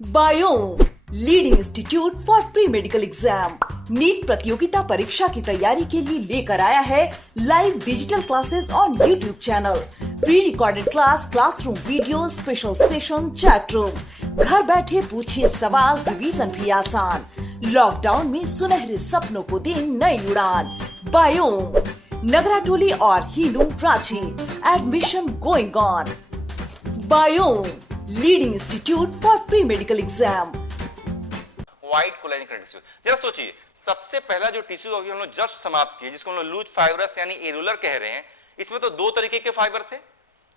Biome leading institute for pre medical exam NEET प्रतियोगिता परीक्षा की तैयारी के लिए लेकर आया है live digital classes on YouTube channel, pre recorded class, classroom video, special session, chat room. घर बैठे पूछिए सवाल, रिवीजन भी आसान। लॉकडाउन में सुनहरे सपनों को दे नई उड़ान। बायोम नगराटोली और हीलू प्राची, admission going on. Biome leading institute for pre medical exam. White collagen connective tissue, जरा सोचिए, सबसे पहला जो टिश्यू अभी हम लोग जस्ट समाप्त किए, जिसको हम लोग लूज फाइब्रस यानी एलुलर कह रहे हैं, इसमें तो दो तरीके के फाइबर थे।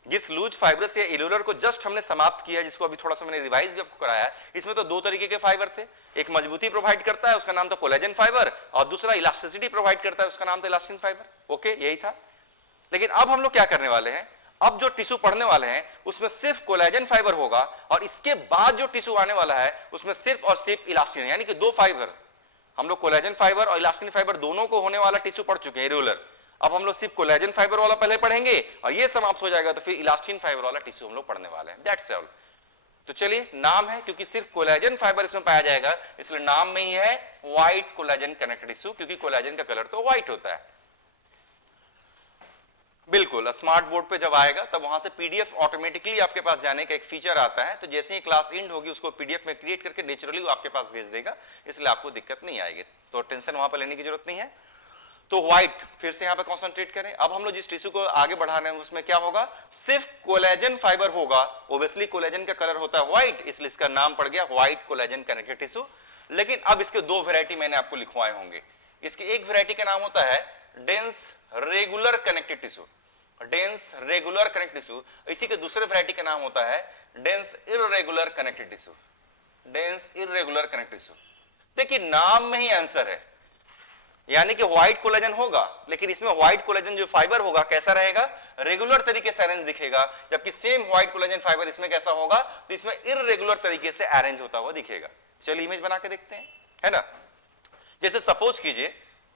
जिस लूज फाइब्रस या एलुलर को जस्ट हमने समाप्त किया, जिसको अभी थोड़ा सा मैंने रिवाइज भी आपको कराया, इसमें तो दो तरीके के फाइबर थे। एक मजबूती प्रोवाइड करता है, उसका नाम था कोलेजन फाइबर, और दूसरा इलास्टिसिटी प्रोवाइड करता है, उसका नाम था इलास्टिन फाइबर। ओके, यही था। लेकिन अब हम लोग क्या करने वाले हैं, अब जो टिश्यू पढ़ने वाले हैं उसमें सिर्फ कोलेजन फाइबर होगा, और इसके बाद जो टिश्यू आने वाला है उसमें सिर्फ और सिर्फ इलास्टिन, यानी कि दो फाइबर। हम लोग कोलेजन फाइबर और इलास्टिन फाइबर दोनों को होने वाला टिश्यू पढ़ चुके हैं, रेगुलर। अब हम लोग सिर्फ कोलेजन फाइबर वाला पहले पढ़ेंगे, और ये समाप्त हो जाएगा तो फिर इलास्टिन फाइबर वाला टिश्यू हम लोग पढ़ने वाले हैं। That's all. तो चलिए, नाम है क्योंकि सिर्फ कोलेजन फाइबर इसमें पाया जाएगा, इसलिए नाम में ही है व्हाइट कोलेजन कनेक्टेड टिश्यू, क्योंकि कोलेजन का कलर तो व्हाइट होता है। बिल्कुल, स्मार्ट बोर्ड पे जब आएगा तब वहां से पीडीएफ ऑटोमेटिकली आपके पास जाने का एक फीचर आता है, तो जैसे ही क्लास एंड होगी उसको पीडीएफ में क्रिएट करके नेचुरली वो आपके पास भेज देगा, इसलिए आपको दिक्कत नहीं आएगी, तो टेंशन वहां पर लेने की जरूरत नहीं है। तो व्हाइट फिर से यहाँ पे कॉन्सेंट्रेट करें। अब हम लोग जिस टिश्यू को आगे बढ़ा रहे हैं उसमें क्या होगा, सिर्फ कोलेजन फाइबर होगा। ओब्वियसली कोलेजन का कलर होता है व्हाइट, इसलिए इसका नाम पड़ गया व्हाइट कोलेजन कनेक्टेड टिश्यू। लेकिन अब इसके दो वेरायटी मैंने आपको लिखवाए होंगे। इसके एक वेरायटी का नाम होता है dense regular connected tissue, dense regular connected tissue. इसी के दूसरे वैरायटी का नाम होता है dense irregular connected tissue, dense irregular connected tissue. देखिए, नाम में ही आंसर है, यानी कि व्हाइट कोलेजन होगा, लेकिन इसमें व्हाइट कोलेजन जो फाइबर होगा कैसा रहेगा, रेगुलर तरीके से अरेंज दिखेगा, जबकि सेम व्हाइट कोलेजन फाइबर इसमें कैसा होगा, तो इसमें इररेगुलर तरीके से अरेंज होता हुआ दिखेगा। चलिए इमेज बना के देखते हैं, है ना। जैसे सपोज कीजिए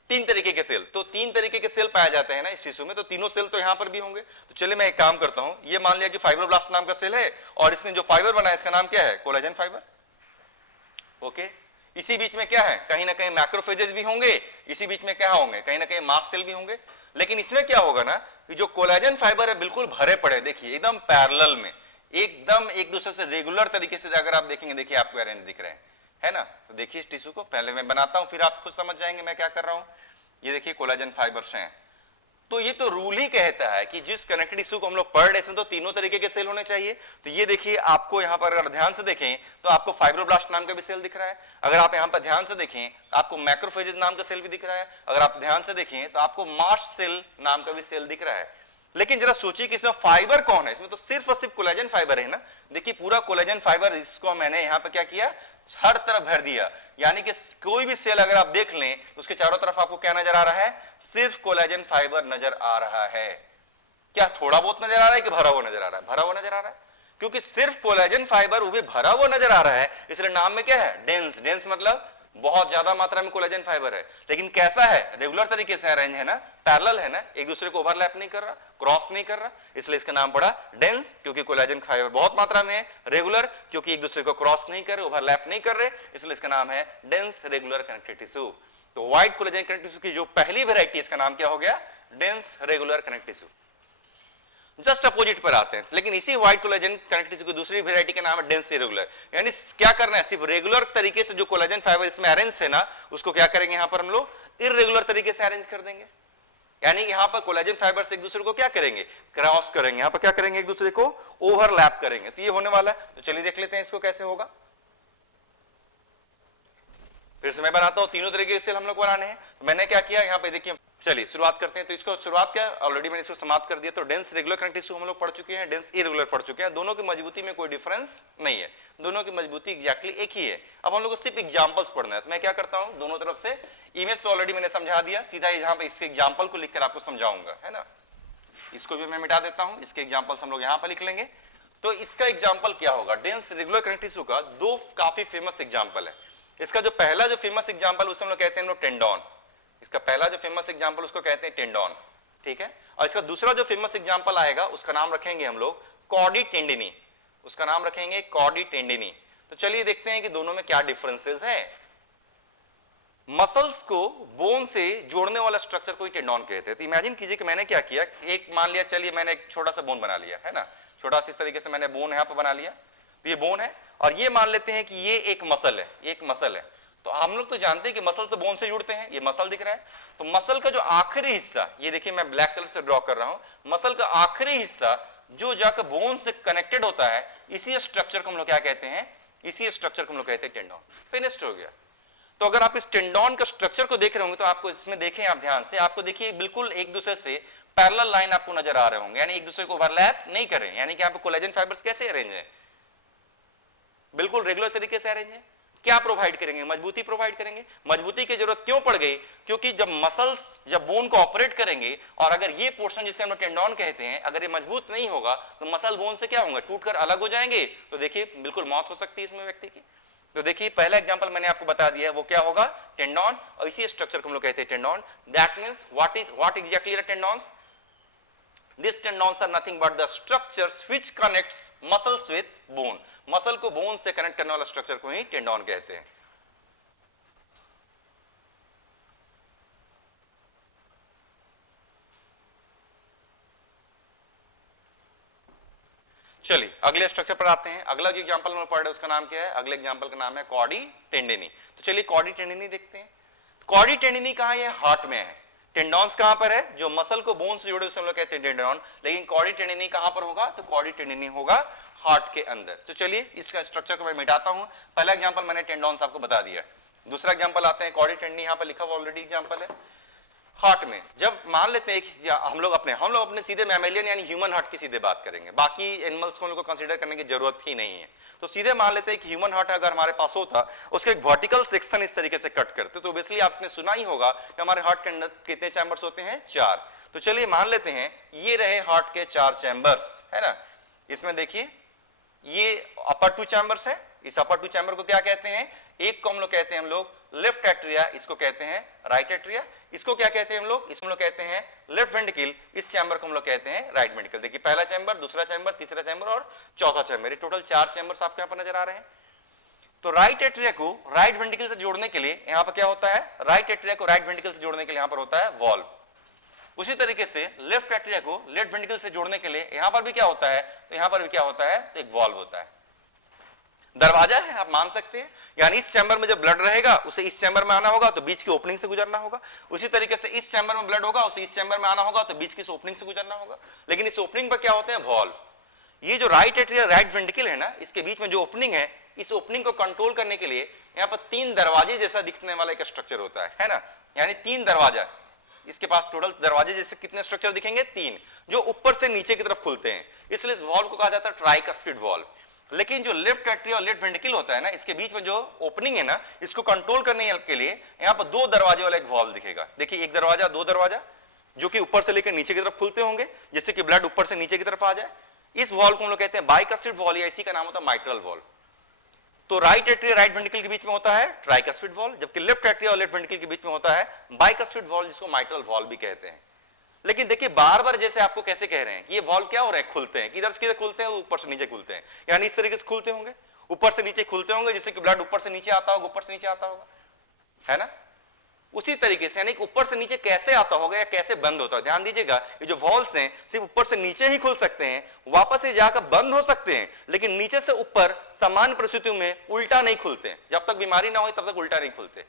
तीन तरीके के सेल, तो तीन तरीके के सेल पाए जाते हैं ना इस टिश्यू में, तो तीनों सेल तो यहां पर भी होंगे। तो चलिए मैं एक काम करता हूं, ये मान लिया कि फाइब्रोब्लास्ट नाम का सेल है, और इसने जो फाइबर बनाया इसका नाम क्या है, कोलेजन फाइबर। ओके, इसी बीच में क्या है, कहीं ना कहीं मैक्रोफेजेस भी होंगे, इसी बीच में क्या होंगे, कहीं ना कहीं मास्ट सेल भी होंगे। लेकिन इसमें क्या होगा ना कि जो कोलेजन फाइबर है बिल्कुल भरे पड़े, देखिए एकदम पैरेलल में, एकदम एक दूसरे से रेगुलर तरीके से अगर आप देखेंगे, देखिए आपको अरेंज दिख रहे हैं, है ना। तो देखिए इस टिश्यू को पहले मैं बनाता हूं, फिर आप खुद समझ जाएंगे मैं क्या कर रहा हूं। ये देखिए कोलेजन फाइबर्स हैं, तो ये तो रूल ही कहता है कि जिस कनेक्टेड टिश्यू को हम लोग पढ़ रहे हैं इसमें तो तीनों तरीके के सेल होने चाहिए। तो ये देखिए आपको यहाँ पर अगर ध्यान से देखें तो आपको फाइब्रोब्लास्ट नाम का भी सेल दिख रहा है, अगर आप यहाँ पर ध्यान से देखें तो आपको मैक्रोफेजेस नाम का सेल भी दिख रहा है, अगर आप ध्यान से देखें तो आपको मास्ट सेल नाम का भी सेल दिख रहा है। लेकिन जरा सोचिए कि इसमें फाइबर कौन है, इसमें तो सिर्फ और सिर्फ कोलेजन फाइबर है ना। देखिए पूरा कोलेजन फाइबर, इसको मैंने यहाँ पे क्या किया, हर तरफ भर दिया, यानी कि कोई भी सेल अगर आप देख लें उसके चारों तरफ आपको क्या नजर आ रहा है, सिर्फ कोलेजन फाइबर नजर आ रहा है। क्या थोड़ा बहुत नजर आ रहा है कि भरा हुआ नजर आ रहा है, भरा हुआ नजर आ रहा है, क्योंकि सिर्फ कोलेजन फाइबर वो भी भरा हुआ नजर आ रहा है, इसलिए नाम में क्या है, डेंस। डेंस मतलब बहुत ज्यादा मात्रा में कोलेजन फाइबर है, लेकिन कैसा है, रेगुलर तरीके से अरेंज है ना, पैरेलल है ना, एक दूसरे को ओवरलैप नहीं कर रहा, क्रॉस नहीं कर रहा, इसलिए इसका नाम पड़ा डेंस, क्योंकि कोलेजन फाइबर बहुत मात्रा में है। रेगुलर क्योंकि एक दूसरे को क्रॉस नहीं कर रहे, ओवरलैप नहीं कर रहे, इसलिए इसका नाम है डेंस रेगुलर कनेक्टेड टिश्यू। तो व्हाइट कोलेजन कनेक्टेड टिश्यू की जो पहली वेरायटी, इसका नाम क्या हो गया, dense regular connected tissue. Just opposite पर आते हैं, लेकिन इसी व्हाइट कोलेजन कनेक्टेड टिश्यू की दूसरी वेरायटी का नाम है डेंस इरेगुलर। यानी क्या करना है, सिर्फ रेगुलर तरीके से जो कोलेजन फाइबर इसमें अरेंज है ना, उसको क्या करेंगे, यहां पर हम लोग इरेगुलर तरीके से अरेंज कर देंगे। यानी यहां पर कोलेजन फाइबर से एक दूसरे को क्या करेंगे, क्रॉस करेंगे, यहां पर क्या करेंगे, एक दूसरे को ओवरलैप करेंगे। तो ये होने वाला है। तो चलिए देख लेते हैं इसको कैसे होगा। फिर से मैं बनाता हूं, तीनों तरीके के सेल हम लोग बनाने हैं। तो मैंने क्या किया, यहाँ पे देखिए, चलिए शुरुआत करते हैं। तो इसको शुरुआत क्या, ऑलरेडी मैंने इसको समाप्त कर दिया। तो डेंस रेगुलर कनेक्टेड टिश्यू हम लोग पढ़ चुके हैं, डेंस इरेगुलर पढ़ चुके हैं। दोनों की मजबूती में कोई डिफरेंस नहीं है, दोनों की मजबूती एग्जैक्टली एक ही है। अब हम लोग को सिर्फ एग्जांपल्स पढ़ना है। तो मैं क्या करता हूं, दोनों तरफ से इमेज तो ऑलरेडी मैंने समझा दिया, सीधा यहाँ पे इसके एग्जाम्पल को लिखकर आपको समझाऊंगा, है ना। इसको भी मैं मिटा देता हूं, इसके एग्जाम्पल्स हम लोग यहाँ पर लिख लेंगे। तो इसका एग्जाम्पल क्या होगा, डेंस रेगुलर कनेक्टेड टिश्यू का दो काफी फेमस एग्जाम्पल है। इसका जो पहला जो फेमस एग्जाम्पल उसे हम लोग कहते हैं टेंडोन, इसका पहला जो फेमस एग्जांपल उसको कहते हैं टेंडोन, ठीक है। और इसका दूसरा जो फेमस एग्जांपल आएगा उसका नाम रखेंगे हम लोग कॉर्डी टेंडिनी, उसका नाम रखेंगे कॉर्डी टेंडिनी। तो चलिए देखते हैं कि दोनों में क्या डिफरेंसेस है। मसल्स को बोन से जोड़ने वाला स्ट्रक्चर को ही टेंडोन कहते हैं। तो इमेजिन कीजिए कि मैंने क्या किया, एक मान लिया, चलिए मैंने एक छोटा सा बोन बना लिया है ना, छोटा सा इस तरीके से मैंने बोन यहां पर बना लिया, तो ये बोन है, और ये मान लेते हैं कि ये एक मसल है, एक मसल है। तो हम लोग तो जानते हैं कि मसल तो बोन से जुड़ते हैं, ये मसल दिख रहा है। तो मसल का जो आखिरी हिस्सा, ये देखिए मैं ब्लैक कलर से ड्रॉ कर रहा हूं, मसल का आखिरी हिस्सा जो जाकर बोन से कनेक्टेड होता है, इसी स्ट्रक्चर को हम लोग क्या कहते हैं, इसी स्ट्रक्चर को हम लोग कहते हैं टेंडोन। फिनिश्ड हो गया। तो अगर आप इस टेंडोन का स्ट्रक्चर को देख रहे होंगे तो आपको इसमें देखें आप ध्यान से, आपको देखिए बिल्कुल एक दूसरे से पैरेलल लाइन आपको नजर आ रहे होंगे, यानी एक दूसरे को ओवरलैप नहीं कर रहे हैं। यानी कि आप कोलेजन फाइबर्स कैसे अरेंज है, बिल्कुल रेगुलर तरीके से अरेंज है। क्या प्रोवाइड करेंगे, मजबूती प्रोवाइड करेंगे। मजबूती की जरूरत क्यों पड़ गई, क्योंकि जब मसल्स जब बोन को ऑपरेट करेंगे और अगर ये पोर्शन जिसे हम लोग टेंडोन कहते हैं, अगर ये मजबूत नहीं होगा तो मसल बोन से क्या होगा, टूटकर अलग हो जाएंगे। तो देखिए बिल्कुल मौत हो सकती है इसमें व्यक्ति की। तो देखिए पहला एग्जांपल मैंने आपको बता दिया है, वो क्या होगा, टेंडोन, और इसी स्ट्रक्चर को हम लोग कहते हैं tendon. That means what exactly are tendons? These tendons are nothing but the structures which connects muscles with bone. Muscle को बोन से कनेक्ट करने वाला स्ट्रक्चर को ही टेंडोन कहते हैं। चलिए अगले स्ट्रक्चर पर आते हैं। अगला जो एग्जांपल में पढ़ रहे हैं उसका नाम क्या है, अगले एग्जांपल का नाम है कॉडी टेंडिनी। तो चलिए कॉडी टेंडिनी देखते हैं। कॉडी टेंडिनी कहां है, हार्ट में है। टेंडोन्स कहां पर है, जो मसल को बोन से जुड़े उसे हम लोग कहते हैं टेंडोन। लेकिन कॉडी टेंडिनी कहां पर होगा, तो कॉडी टेंडिनी होगा हार्ट के अंदर। तो चलिए इसका स्ट्रक्चर को मैं मिटाता हूं। पहला एग्जांपल मैंने टेंडोन्स आपको बता दिया। दूसरा एग्जांपल आते हैं, कॉडी टेंडिनी यहां पर लिखा हुआ ऑलरेडी एग्जांपल है हार्ट में। जब मान लेते हैं हम लोग अपने सीधे मैमेलियन यानी ह्यूमन हार्ट की सीधे बात करेंगे, बाकी एनिमल्स को हम लोग को कंसीडर करने की जरूरत ही नहीं है। तो सीधे मान लेते हैं कि ह्यूमन हार्ट अगर हमारे पास होता, उसके एक वर्टिकल सेक्शन इस तरीके से कट करते, तो ऑब्वियसली आपने सुना ही होगा कि हमारे हार्ट के अंदर कितने चैम्बर्स होते हैं, 4। तो चलिए मान लेते हैं ये रहे हार्ट के 4 चैम्बर्स, है ना। इसमें देखिए ये अपर 2 चैम्बर्स है। इस अपर 2 चैम्बर को क्या कहते हैं, एक को हम लोग कहते हैं हम लोग लेफ्ट एट्रिया, इसको कहते हैं राइट एट्रिया। इसको क्या कहते हैं हम लोग, इसको हम लोग कहते हैं लेफ्ट वेंट्रिकल। इस चैम्बर को हम लोग कहते हैं राइट वेंट्रिकल। देखिए पहला चैम्बर, दूसरा चैम्बर, तीसरा चैम्बर और चौथा चैम्बर, टोटल 4 चैम्बर्स आपको यहाँ पर नजर आ रहे हैं। तो राइट एट्रिया को राइट वेंट्रिकल से जोड़ने के लिए यहाँ पर क्या होता है, राइट एट्रिया को राइट वेंट्रिकल से जोड़ने के लिए यहाँ पर होता है वॉल्व। उसी तरीके से लेफ्ट एट्रिया को लेफ्ट वेंट्रिकल से जोड़ने के लिए यहां पर भी क्या होता है, तो यहां पर भी क्या होता है, तो एक वॉल्व होता है, दरवाजा है, आप मान सकते हैं। यानी इस चैम्बर में जब ब्लड रहेगा उसे इस चैम्बर में आना होगा तो बीच की ओपनिंग से गुजरना होगा। उसी तरीके से इस चैम्बर में ब्लड होगा उसे इस चैम्बर में आना होगा तो बीच की ओपनिंग से गुजरना होगा। लेकिन इस ओपनिंग पर क्या होते हैं, वॉल्व। ये जो राइट एट्रिया राइट वेंट्रिकल है ना, इसके बीच में जो ओपनिंग है, इस ओपनिंग को कंट्रोल करने के लिए यहाँ पर 3 दरवाजे जैसा दिखने वाला एक स्ट्रक्चर होता है ना। यानी 3 दरवाजा, इसके पास टोटल दरवाजे जैसे कितने स्ट्रक्चर दिखेंगे, 3, जो ऊपर से नीचे की तरफ खुलते हैं। इसलिए इस वॉल्व को कहा जाता है ट्राइकस्पिड वॉल्व। लेकिन जो लेफ्ट एट्रिया और लेफ्ट वेंट्रिकल होता है ना, इसके बीच में जो ओपनिंग है ना, इसको कंट्रोल करने के लिए यहाँ पर 2 दरवाजे वाला एक वॉल्व दिखेगा। देखिए 1 दरवाजा, 2 दरवाजा, जो कि ऊपर से लेकर नीचे की तरफ खुलते होंगे, जिससे कि ब्लड ऊपर से नीचे की तरफ आ जाए। इस वॉल्व को हम लोग कहते हैं बाइकस्पिड वॉल्व, या इसी का नाम होता है माइट्रल वॉल्व। तो राइट एट्रिया राइट वेंट्रिकल के बीच में होता है ट्राइकस्पिड वॉल्व, जबकि लेफ्ट एट्रिया और लेफ्ट वेंट्रिकल के बीच में होता है बाइकस्पिड वॉल्व, जिसको माइट्रल वॉल्व भी कहते हैं। लेकिन देखिए बार बार जैसे आपको कैसे कह रहे हैं कि ये वॉल्व क्या हो रहे हैं, खुलते हैं, किधर से किधर खुलते हैं, ऊपर से नीचे खुलते हैं। यानी इस तरीके से खुलते होंगे, ऊपर से नीचे खुलते होंगे, जिससे कि ब्लड ऊपर से नीचे आता होगा, ऊपर से नीचे आता होगा, है ना। उसी तरीके से यानी ऊपर से नीचे कैसे आता होगा या कैसे बंद होता है। ध्यान दीजिएगा, ये जो वॉल्व्स हैं सिर्फ ऊपर से नीचे ही खुल सकते हैं, वापस से जाकर बंद हो सकते हैं, लेकिन नीचे से ऊपर सामान्य परिस्थितियों में उल्टा नहीं खुलते। जब तक बीमारी ना हो तब तक उल्टा नहीं खुलते।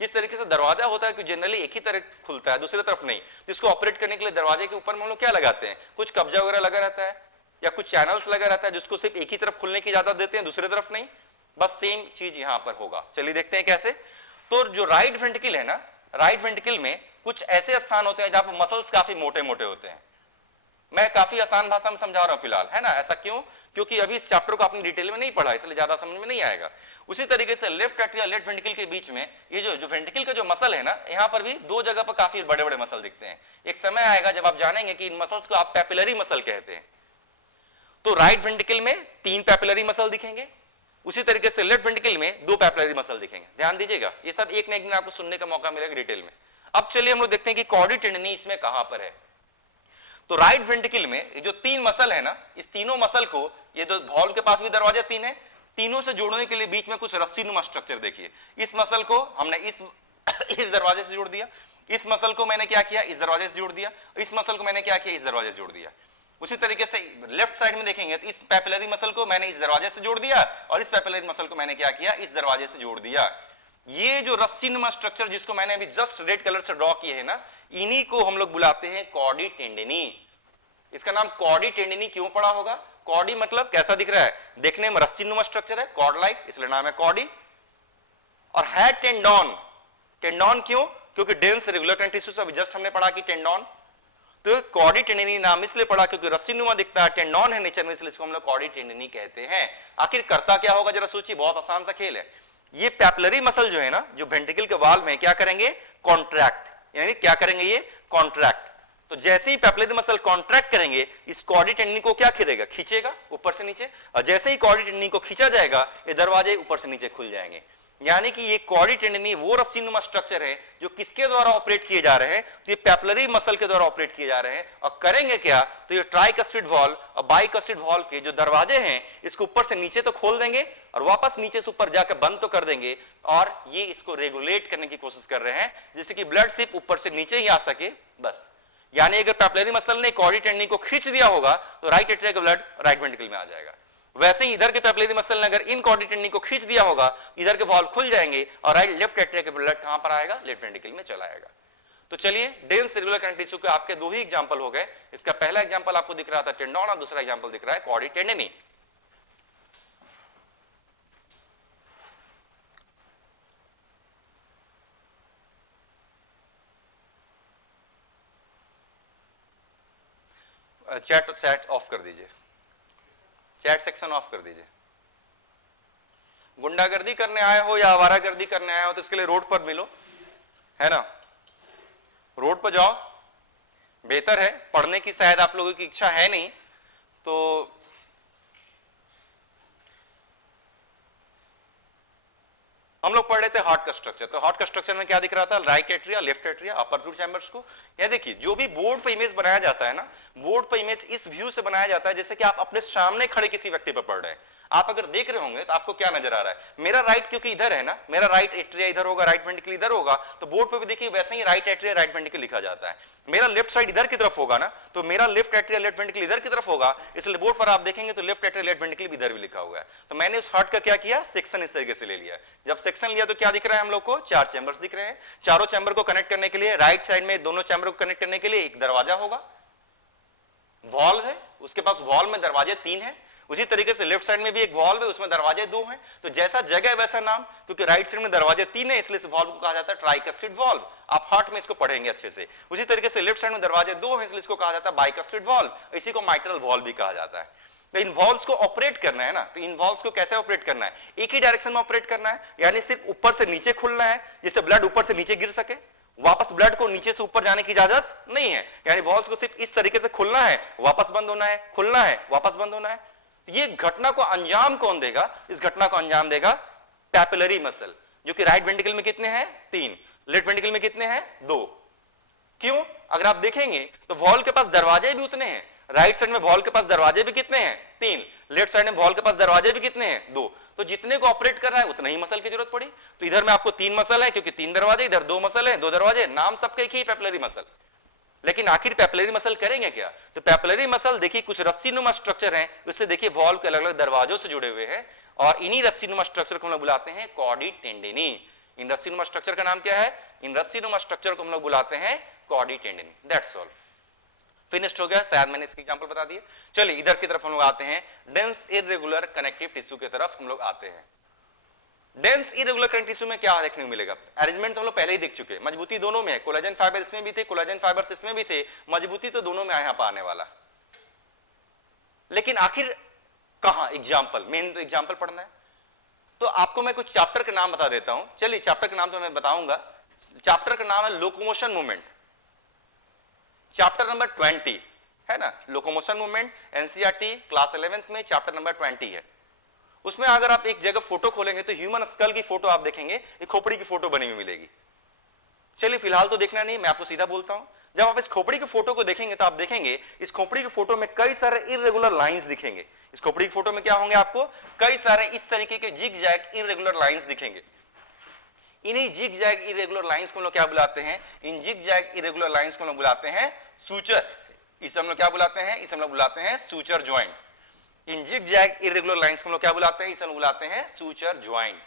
जिस तरीके से दरवाजा होता है कि जनरली एक ही तरफ खुलता है, दूसरी तरफ नहीं, तो इसको ऑपरेट करने के लिए दरवाजे के ऊपर में हम लोग क्या लगाते हैं, कुछ कब्जा वगैरह लगा रहता है या कुछ चैनल्स लगा रहता है, जिसको सिर्फ एक ही तरफ खुलने की इजाजत देते हैं, दूसरी तरफ नहीं। बस सेम चीज यहां पर होगा। चलिए देखते हैं कैसे। तो जो राइट वेंट्रिकल है ना, राइट वेंट्रिकल में कुछ ऐसे स्थान होते हैं जहां पर मसल्स काफी मोटे मोटे होते हैं। मैं काफी आसान भाषा में समझा रहा हूं फिलहाल, है ना। ऐसा क्यों, क्योंकि अभी इस चैप्टर को आपने डिटेल में नहीं पढ़ा, इसलिए ज्यादा समझ में नहीं आएगा। उसी तरीके से लेफ्ट एट्रिया लेफ्ट वेंट्रिकल के बीच में ये जो वेंट्रिकल का जो मसल है ना, यहाँ पर भी 2 जगह पर काफी बड़े बड़े मसल दिखते हैं। एक समय आएगा जब आप जानेंगे कि इन मसल्स को आप पैपिलरी मसल कहते हैं। तो राइट वेंट्रिकल में 3 पैपिलरी मसल दिखेंगे, उसी तरीके से लेफ्ट वेंट्रिकल में 2 पैपिलरी मसल दिखेंगे। ध्यान दीजिएगा, ये सब एक न एक दिन आपको सुनने का मौका मिलेगा डिटेल में। अब चलिए हम लोग देखते हैं कि कॉर्डी टेंडिनी इसमें कहां पर है। तो राइट वेंट्रिकल में जो 3 मसल है ना, इस तीनों मसल को, ये तो वॉल्व के पास भी दरवाजा 3 है, तीनों से जोड़ने के लिए बीच में कुछ रस्सी नुमा स्ट्रक्चर देखिए। इस मसल को हमने इस दरवाजे से जोड़ दिया, इस मसल को मैंने क्या किया, इस दरवाजे से जोड़ दिया, इस मसल को मैंने क्या किया, इस दरवाजे से जोड़ दिया। उसी तरीके से लेफ्ट साइड में देखेंगे तो इस पैपिलरी मसल को मैंने इस दरवाजे से जोड़ दिया और इस पैपिलरी मसल को मैंने क्या किया, इस दरवाजे से जोड़ दिया। ये जो रस्सी नुमा स्ट्रक्चर जिसको मैंने अभी जस्ट रेड कलर से ड्रॉ किए है ना, इन्हीं को हम लोग बुलाते हैं कॉर्डी टेंडिनी। इसका नाम कॉर्डी टेंडिनी क्यों पड़ा होगा? कॉर्डी मतलब कैसा दिख रहा है, देखने में रस्सी नुमा स्ट्रक्चर है, कॉर्ड लाइक, इसलिए नाम है कॉर्डी। और है टेंडोन, टेंडोन क्यों? क्योंकि डेंस रेगुलर कनेक्टिव टिश्यू से अभी जस्ट हमने पढ़ा कि टेंडोन, तो कॉर्डी टेंडिनी नाम इसलिए पड़ा क्योंकि रस्सी नुमा दिखता है, टेंडोन है नेचर में, इसलिए इसको हम लोग कॉर्डी टेंडिनी कहते हैं। आखिर करता क्या होगा जरा सोचिए, बहुत आसान सा खेल है। ये पैपिलरी मसल जो है ना, जो वेंट्रिकल के वाल में क्या करेंगे, कॉन्ट्रैक्ट, यानी क्या करेंगे, ये कॉन्ट्रैक्ट। तो जैसे ही पैपिलरी मसल कॉन्ट्रैक्ट करेंगे, इस कॉर्डी टेंडिनी को क्या करेगा, खींचेगा ऊपर से नीचे, और जैसे ही कॉर्डी टेंडिनी को खींचा जाएगा, ये दरवाजे ऊपर से नीचे खुल जाएंगे। यानी कि ये कॉर्डी टेंडिनी वो रस्सी नुमा स्ट्रक्चर है जो किसके द्वारा ऑपरेट किए जा रहे हैं, तो ये पैपिलरी मसल के द्वारा ऑपरेट किए जा रहे हैं। और करेंगे क्या, तो ये ट्राइकस्टिड वॉल्व और बाइकस्टिड वॉल्व के जो दरवाजे हैं, इसको ऊपर से नीचे तो खोल देंगे और वापस नीचे से ऊपर जाकर बंद तो कर देंगे, और ये इसको रेगुलेट करने की कोशिश कर रहे हैं जिससे कि ब्लड सिर्फ ऊपर से नीचे ही आ सके, बस। यानी अगर पैपिलरी मसल ने कॉर्डी टेंडिनी को खींच दिया होगा तो राइट एट्रिया का ब्लड राइट वेंट्रिकल में आ जाएगा। वैसे ही इधर के पैपिलरी मसल ने अगर इन कॉर्डी टेंडिनी को खींच दिया होगा, इधर के वॉल्व खुल जाएंगे और राइट लेफ्ट एट्रिया का ब्लड कहां पर आएगा, लेफ्ट वेंट्रिकल में चला आएगा। तो चलिए, डेंस रेगुलर कनेक्टिव टिश्यू के आपके दो ही एग्जांपल हो गए। इसका पहला एग्जांपल आपको दिख रहा था टेंडोन और दूसरा एग्जांपल दिख रहा है कॉर्डी टेंडिनी। चैट ऑफ कर दीजिए, चैट सेक्शन ऑफ कर दीजिए। गुंडागर्दी करने आए हो या आवारागर्दी करने आए हो तो इसके लिए रोड पर मिलो, है ना, रोड पर जाओ, बेहतर है। पढ़ने की शायद आप लोगों की इच्छा है नहीं, तो हम लोग पढ़ रहे थे हार्ट का स्ट्रक्चर। तो हार्ट का स्ट्रक्चर में क्या दिख रहा था, right atria, left atria, upper two chambers को। ये देखिए, जो भी बोर्ड पे इमेज बनाया जाता है ना, बोर्ड पे इमेज इस व्यू से बनाया जाता है जैसे कि आप अपने सामने खड़े किसी व्यक्ति पर पढ़ रहे हैं। आप अगर देख रहे होंगे तो आपको क्या नजर आ रहा है, मेरा राइट क्योंकि इधर है ना, मेरा राइट एट्रिया इधर होगा, राइट वेंट्रिकल इधर होगा, तो बोर्ड पे भी देखिए वैसे ही राइट एट्रिया राइट वेंट्रिकल लिखा जाता है। मेरा लेफ्ट साइड इधर की तरफ होगा ना, तो मेरा लेफ्ट एट्रिया लेफ्ट वेंट्रिकल इधर की तरफ होगा, इसलिए बोर्ड पर आप देखेंगे तो लेफ्ट एट्रिया लेफ्ट वेंट्रिकल भी इधर भी लिखा हुआ है। तो मैंने उस हार्ट का क्या किया, सेक्शन इस तरीके से ले लिया। जब सेक्शन लिया तो क्या दिख रहा है हम लोग को, चार चैम्बर्स दिख रहे हैं। चारों चैम्बर को कनेक्ट करने के लिए राइट साइड में दोनों चैम्बर को कनेक्ट करने के लिए एक दरवाजा होगा, वॉल्व है, उसके पास वॉल्व में दरवाजे 3 हैं। उसी तरीके से लेफ्ट साइड में भी एक वॉल्व है, उसमें दरवाजे 2 हैं। तो जैसा जगह वैसा नाम, क्योंकि राइट साइड में दरवाजे 3 है इसलिए इस वॉल्व को कहा जाता है ट्राइकस्टिड वॉल्व। आप हार्ट में इसको पढ़ेंगे अच्छे से। उसी तरीके से लेफ्ट साइड में दरवाजे 2 हैं इसलिए इसको कहा जाता है बाइकस्टिड वॉल्व, इसी को माइट्रल वॉल्व भी कहा जाता है। तो इन वॉल्व्स को ऑपरेट करना है ना, तो इन वॉल्व्स को कैसे ऑपरेट करना है, एक ही डायरेक्शन में ऑपरेट करना है, यानी सिर्फ ऊपर से नीचे खुलना है जिससे ब्लड ऊपर से नीचे गिर सके, वापस ब्लड को नीचे से ऊपर जाने की इजाजत नहीं है। यानी वॉल्व्स को सिर्फ इस तरीके से खुलना है, वापस बंद होना है, खुलना है, वापस बंद होना है। तो ये घटना को अंजाम कौन देगा, इस घटना को अंजाम देगा पैपिलरी मसल, जो कि राइट वेंट्रिकल में कितने हैं, 3, लेफ्ट वेंट्रिकल में कितने हैं, 2। क्यों, अगर आप देखेंगे तो वॉल्व के पास दरवाजे भी उतने हैं। राइट साइड में वॉल्व के पास दरवाजे भी कितने हैं, 3, लेफ्ट साइड में वॉल्व के पास दरवाजे भी कितने हैं, 2। तो जितने को ऑपरेट कर रहा है उतना ही मसल की जरूरत पड़ी। तो इधर में आपको 3 मसल है क्योंकि 3 दरवाजे, इधर 2 मसल है, 2 दरवाजे, नाम सबका एक ही पैपिलरी मसल। लेकिन आखिर पैपिलरी मसल करेंगे क्या, तो पैपिलरी मसल देखिए कुछ रस्सी नुमा स्ट्रक्चर है, उससे देखिए वॉल्व के अलग अलग दरवाजों से जुड़े हुए हैं, और इन्हीं रस्सी नुमा स्ट्रक्चर को हम लोग बुलाते हैं कॉर्डी टेंडिनी। इन रस्सी नुमा स्ट्रक्चर का नाम क्या है, इन रस्सी नुमा स्ट्रक्चर को हम लोग बुलाते हैं कॉर्डी टेंडिनी। दैट्स ऑल, फिनिश्ड हो गया। शायद मैंने इसके एग्जांपल बता दिए। चलिए इधर की तरफ हम लोग आते हैं, डेंस इररेगुलर कनेक्टिव टिश्यू की तरफ हम लोग आते हैं। डेंस इरेगुलर कनेक्टिव टिश्यू में क्या देखने को मिलेगा, अरेंजमेंट तो हम लोग पहले ही देख चुके हैं। मजबूती दोनों में है, कोलेजन फाइबर इसमें भी थे, कोलेजन फाइबर्स इसमें भी थे, मजबूती तो दोनों में यहाँ पर आने वाला। लेकिन आखिर कहां एग्जाम्पल, मेन तो एग्जाम्पल पढ़ना है। तो आपको मैं कुछ चैप्टर का नाम बता देता हूं। चलिए चैप्टर का नाम तो मैं बताऊंगा। चैप्टर का नाम है लोकोमोशन मूवमेंट, चैप्टर नंबर 20 है ना, locomotion movement, NCERT class 11th में चैप्टर नंबर 20 है। उसमें अगर आप एक जगह फोटो खोलेंगे तो ह्यूमन स्कल की फोटो आप देखेंगे, एक खोपड़ी की फोटो बनी हुई मिलेगी। चलिए फिलहाल तो देखना नहीं, मैं आपको सीधा बोलता हूं। जब आप इस खोपड़ी की फोटो को देखेंगे तो आप देखेंगे इस खोपड़ी की फोटो में कई सारे इरेगुलर लाइंस दिखेंगे। इस खोपड़ी की फोटो में क्या होंगे आपको कई सारे इस तरीके के जिग जैग इरेगुलर लाइंस दिखेंगे। इन्हीं जिग जैग इरेगुलर लाइंस को हम लोग क्या बुलाते हैं, इन जिग जैग इरेगुलर लाइंस को हम लोग बुलाते हैं सूचर। इसे हम लोग क्या बुलाते हैं, इसे हम लोग बुलाते हैं सूचर ज्वाइंट। इन जिग जैग इरेगुलर लाइंस को हम लोग क्या बुलाते हैं, इसे हम बुलाते हैं सूचर ज्वाइंट।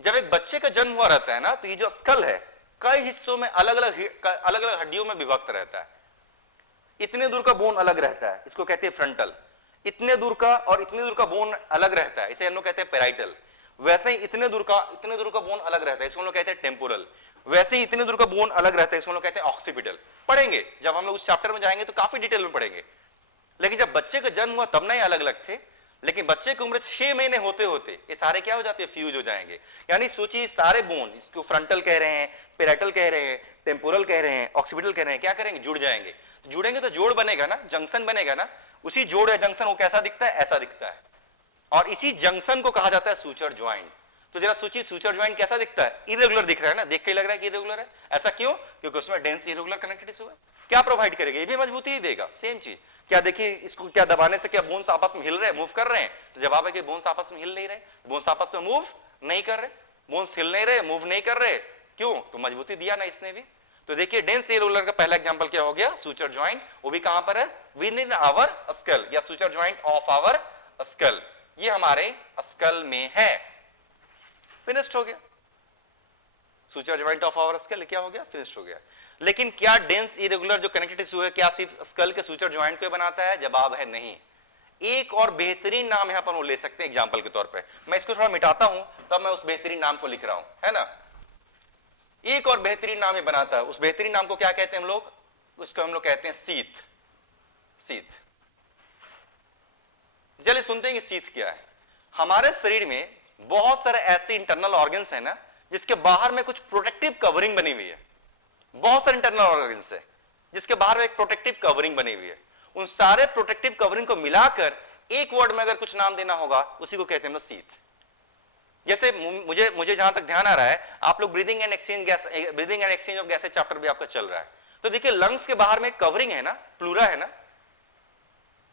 जब एक बच्चे का जन्म हुआ रहता है ना, तो ये जो स्कल है कई हिस्सों में अलग अलग हड्डियों में विभक्त रहता है। इतने दूर का बोन अलग रहता है, इसको कहते हैं फ्रंटल। इतने दूर का और इतने दूर का बोन अलग रहता है, इसे हम लोग कहते हैं पेराइटल। वैसे ही इतने दूर का बोन अलग रहता है, इसको हम लोग कहते हैं टेम्पोरल। वैसे ही इतने दूर का बोन अलग रहता है, इसको हम लोग कहते हैं ऑक्सीपिटल। पढ़ेंगे जब हम लोग उस चैप्टर में जाएंगे तो काफी डिटेल में पढ़ेंगे। लेकिन जब बच्चे का जन्म हुआ तब ना ये अलग अलग थे, लेकिन बच्चे की उम्र 6 महीने होते होते ये सारे क्या हो जाते हैं, फ्यूज हो जाएंगे। यानी सोचिए सारे बोन, इसको फ्रंटल कह रहे हैं, पेराइटल कह रहे हैं, टेम्पोरल कह रहे हैं, ऑक्सीपिटल कह रहे हैं, क्या करेंगे, जुड़ जाएंगे। जुड़ेंगे तो जोड़ बनेगा ना, जंक्शन बनेगा ना। उसी जोड़ या जंक्शन वो कैसा दिखता है, ऐसा दिखता है। और इसी जंक्शन को कहा जाता है सूचर ज्वाइंट। तो जरा सोचिए सूचर ज्वाइंट कैसा दिखता है, इरेगुलर दिख रहा है ना, देख के लग रहा है कि इरेगुलर है। ऐसा क्यों, क्योंकि उसमें डेंस इरेगुलर कनेक्टिव टिश्यू है। क्या प्रोवाइड करेगा, ये भी मजबूती ही देगा। सेम चीज, क्या देखिए इसको क्या दबाने से क्या बोन्स आपस में हिल रहे हैं, मूव कर रहे हैं? तो जवाब है कि बोन्स आपस में हिल नहीं रहे, बोन्स आपस में मूव नहीं कर रहे, बोन्स हिल नहीं रहे, मूव नहीं कर रहे। क्यों, तो मजबूती दिया ना इसने भी। तो देखिए डेंस इरेगुलर का पहला एग्जांपल क्या हो गया, सूचर ज्वाइंट। वो भी कहां पर है, विद इन आवर स्कल, या suture joint of our skull. ये हमारे स्कल में है। फिनिश्ड हो गया, suture joint of our skull क्या हो गया, फिनिश्ड हो गया। लेकिन क्या डेंस इरेगुलर जो कनेक्टिव टिश्यू है क्या सिर्फ स्कल के सूचर ज्वाइंट को बनाता है? जवाब है नहीं। एक और बेहतरीन नाम यहां पर वो ले सकते हैं एग्जांपल के तौर पे। मैं इसको थोड़ा मिटाता हूं तब मैं उस बेहतरीन नाम को लिख रहा हूं, है ना। एक और बेहतरीन नाम ये बनाता है, उस बेहतरीन नाम को क्या कहते हैं हम लोग, उसको हम लोग कहते हैं सीथ। सीथ। चलिए सुनते हैं कि सीथ क्या है। हमारे शरीर में बहुत सारे ऐसे इंटरनल ऑर्गन्स है ना जिसके बाहर में कुछ प्रोटेक्टिव कवरिंग बनी हुई है। बहुत सारे इंटरनल ऑर्गन्स है जिसके बाहर में एक प्रोटेक्टिव कवरिंग बनी हुई है। उन सारे प्रोटेक्टिव कवरिंग को मिलाकर एक वर्ड में अगर कुछ नाम देना होगा उसी को कहते हैं हम लोग सीथ। जैसे मुझे जहां तक ध्यान आ रहा है, आप लोग breathing and exchange of gases chapter भी आपका चल रहा है। तो देखिए लंग्स के बाहर में कवरिंग है ना, प्लूरा है ना।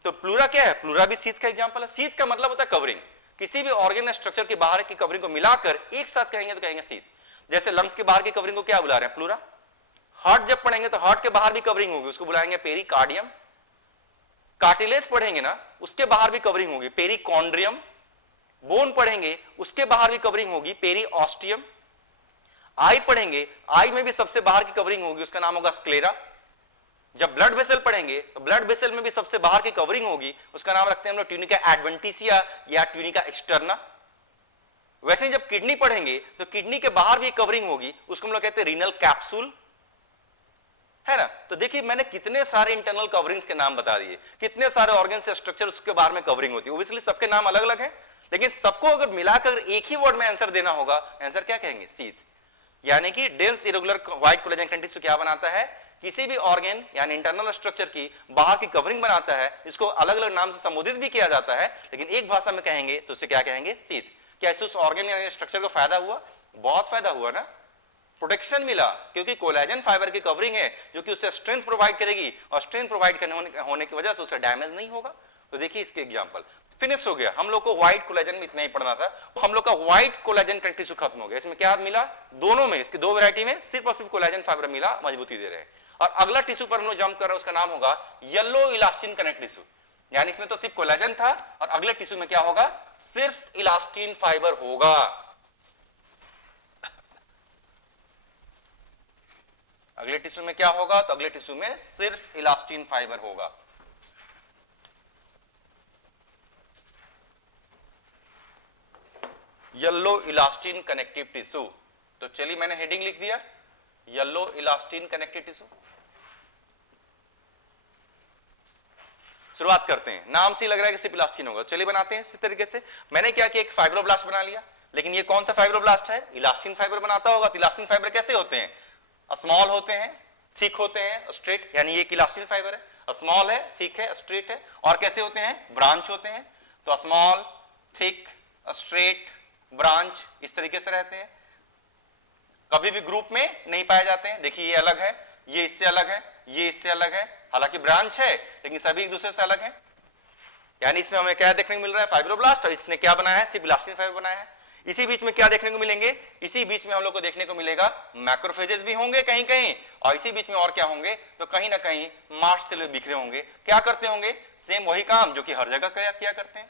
तो प्लूरा क्या है, प्लूरा भी सीथ का एग्जांपल है। सीथ का मतलब होता है कवरिंग। किसी भी ऑर्गन स्ट्रक्चर के बाहर की कवरिंग को मिलाकर एक साथ कहेंगे तो कहेंगे सीथ। जैसे लंग्स के बाहर की कवरिंग को क्या बुला रहे हैं, प्लूरा। हार्ट जब पढ़ेंगे तो हार्ट के बाहर भी कवरिंग होगी, उसको बुलाएंगे पेरिकार्डियम। कार्टिलेज पढ़ेंगे ना, उसके बाहर भी कवरिंग होगी, पेरिकॉन्ड्रियम। बोन पढ़ेंगे उसके बाहर भी कवरिंग होगी, पेरिऑस्टियम। आई पढ़ेंगे, आई में भी सबसे बाहर की कवरिंग होगी, उसका नाम होगा स्क्लेरा। जब ब्लड वेसल पढ़ेंगे तो ब्लड वेसल में भी सबसे बाहर की कवरिंग होगी, उसका नाम रखते हैं हम लोग ट्यूनिका एडवेंटिसिया या ट्यूनिका एक्सटर्ना। वैसे ही जब किडनी पढ़ेंगे तो किडनी के बाहर भी कवरिंग होगी, उसको हम लोग कहते हैं रीनल कैप्सूल, है ना। तो देखिए मैंने कितने सारे इंटरनल कवरिंग्स के नाम बता दिए, कितने सारे ऑर्गन से स्ट्रक्चर उसके बाहर में कवरिंग होती है। ओब्वियसली सबके नाम अलग अलग है, लेकिन सबको अगर मिलाकर एक ही वर्ड में आंसर देना होगा, आंसर क्या कहेंगे, सीथ। यानी कि dense irregular white collagen continuous तो क्या बनाता है, किसी भी ऑर्गन यानी इंटरनल स्ट्रक्चर की बाहर की कवरिंग बनाता है। इसको अलग अलग नाम से संबोधित भी किया जाता है, लेकिन एक भाषा में कहेंगे तो उसे क्या कहेंगे, सीथ। क्या इससे उस ऑर्गन यानी स्ट्रक्चर को फायदा हुआ, बहुत फायदा हुआ ना, प्रोटेक्शन मिला, क्योंकि कोलेजन फाइबर की कवरिंग है जो कि उसे स्ट्रेंथ प्रोवाइड करेगी, और स्ट्रेंथ प्रोवाइड करने होने की वजह से उसे डैमेज नहीं होगा। तो देखिए इसके एग्जांपल फिनिश हो गया। हम लोग को व्हाइट कोलेजन में इतना ही पढ़ना था। हम लोग का व्हाइट कोलेजन कंटिन्यूस टिश्यू खत्म हो गया। इसमें क्या मिला, दोनों में, इसकी दो वैरायटी में सिर्फ और सिर्फ कोलेजन फाइबर मिला, मजबूती दे रहे हैं। और अगला टिश्यू पर हम लोग जंप कर रहे हैं, उसका नाम होगा येलो इलास्टिन कनेक्टिव टिश्यू। यानी इसमें तो सिर्फ कोलेजन था और अगले टिश्यू में क्या होगा, सिर्फ इलास्टिन फाइबर होगा। अगले टिश्यू में क्या होगा, तो अगले टिश्यू में सिर्फ इलास्टिन फाइबर होगा। Yellow elastin connective tissue. तो चलिए मैंने हेडिंग लिख दिया, येलो इलास्टिन कनेक्टिव टिश्यू। शुरुआत करते हैं, नाम से लग रहा है कि सिर्फ इलास्टिन होगा, चलिए बनाते हैं इसी तरीके से। मैंने क्या किया, एक फाइब्रोब्लास्ट बना लिया, लेकिन ये कौन सा फाइब्रोब्लास्ट है, इलास्टिन फाइबर बनाता होगा। तो इलास्टिन फाइबर कैसे होते हैं, स्मॉल होते हैं, थिक होते हैं, स्ट्रेट। यानी ये इलास्टिन फाइबर है, स्मॉल है, थिक है, स्ट्रेट है। और कैसे होते हैं, ब्रांच होते हैं। तो स्मॉल, थिक, स्ट्रेट, ब्रांच इस तरीके से रहते हैं। कभी भी ग्रुप में नहीं पाए जाते हैं। देखिए ये अलग है, ये इससे अलग है, ये इससे अलग है, हालांकि ब्रांच है लेकिन सभी एक दूसरे से अलग है। यानी इसमें हमें क्या देखने को मिल रहा है, फाइब्रोब्लास्ट, और इसने क्या बनाया है, सिर्फ इलास्टिन फाइबर बनाया है। इसी बीच में क्या देखने को मिलेंगे, इसी बीच में हम लोग को देखने को मिलेगा मैक्रोफेजेस भी होंगे कहीं कहीं, और इसी बीच में और क्या होंगे, तो कहीं ना कहीं मास्ट सेल बिखरे होंगे। क्या करते होंगे, सेम वही काम जो कि हर जगह किया करते हैं।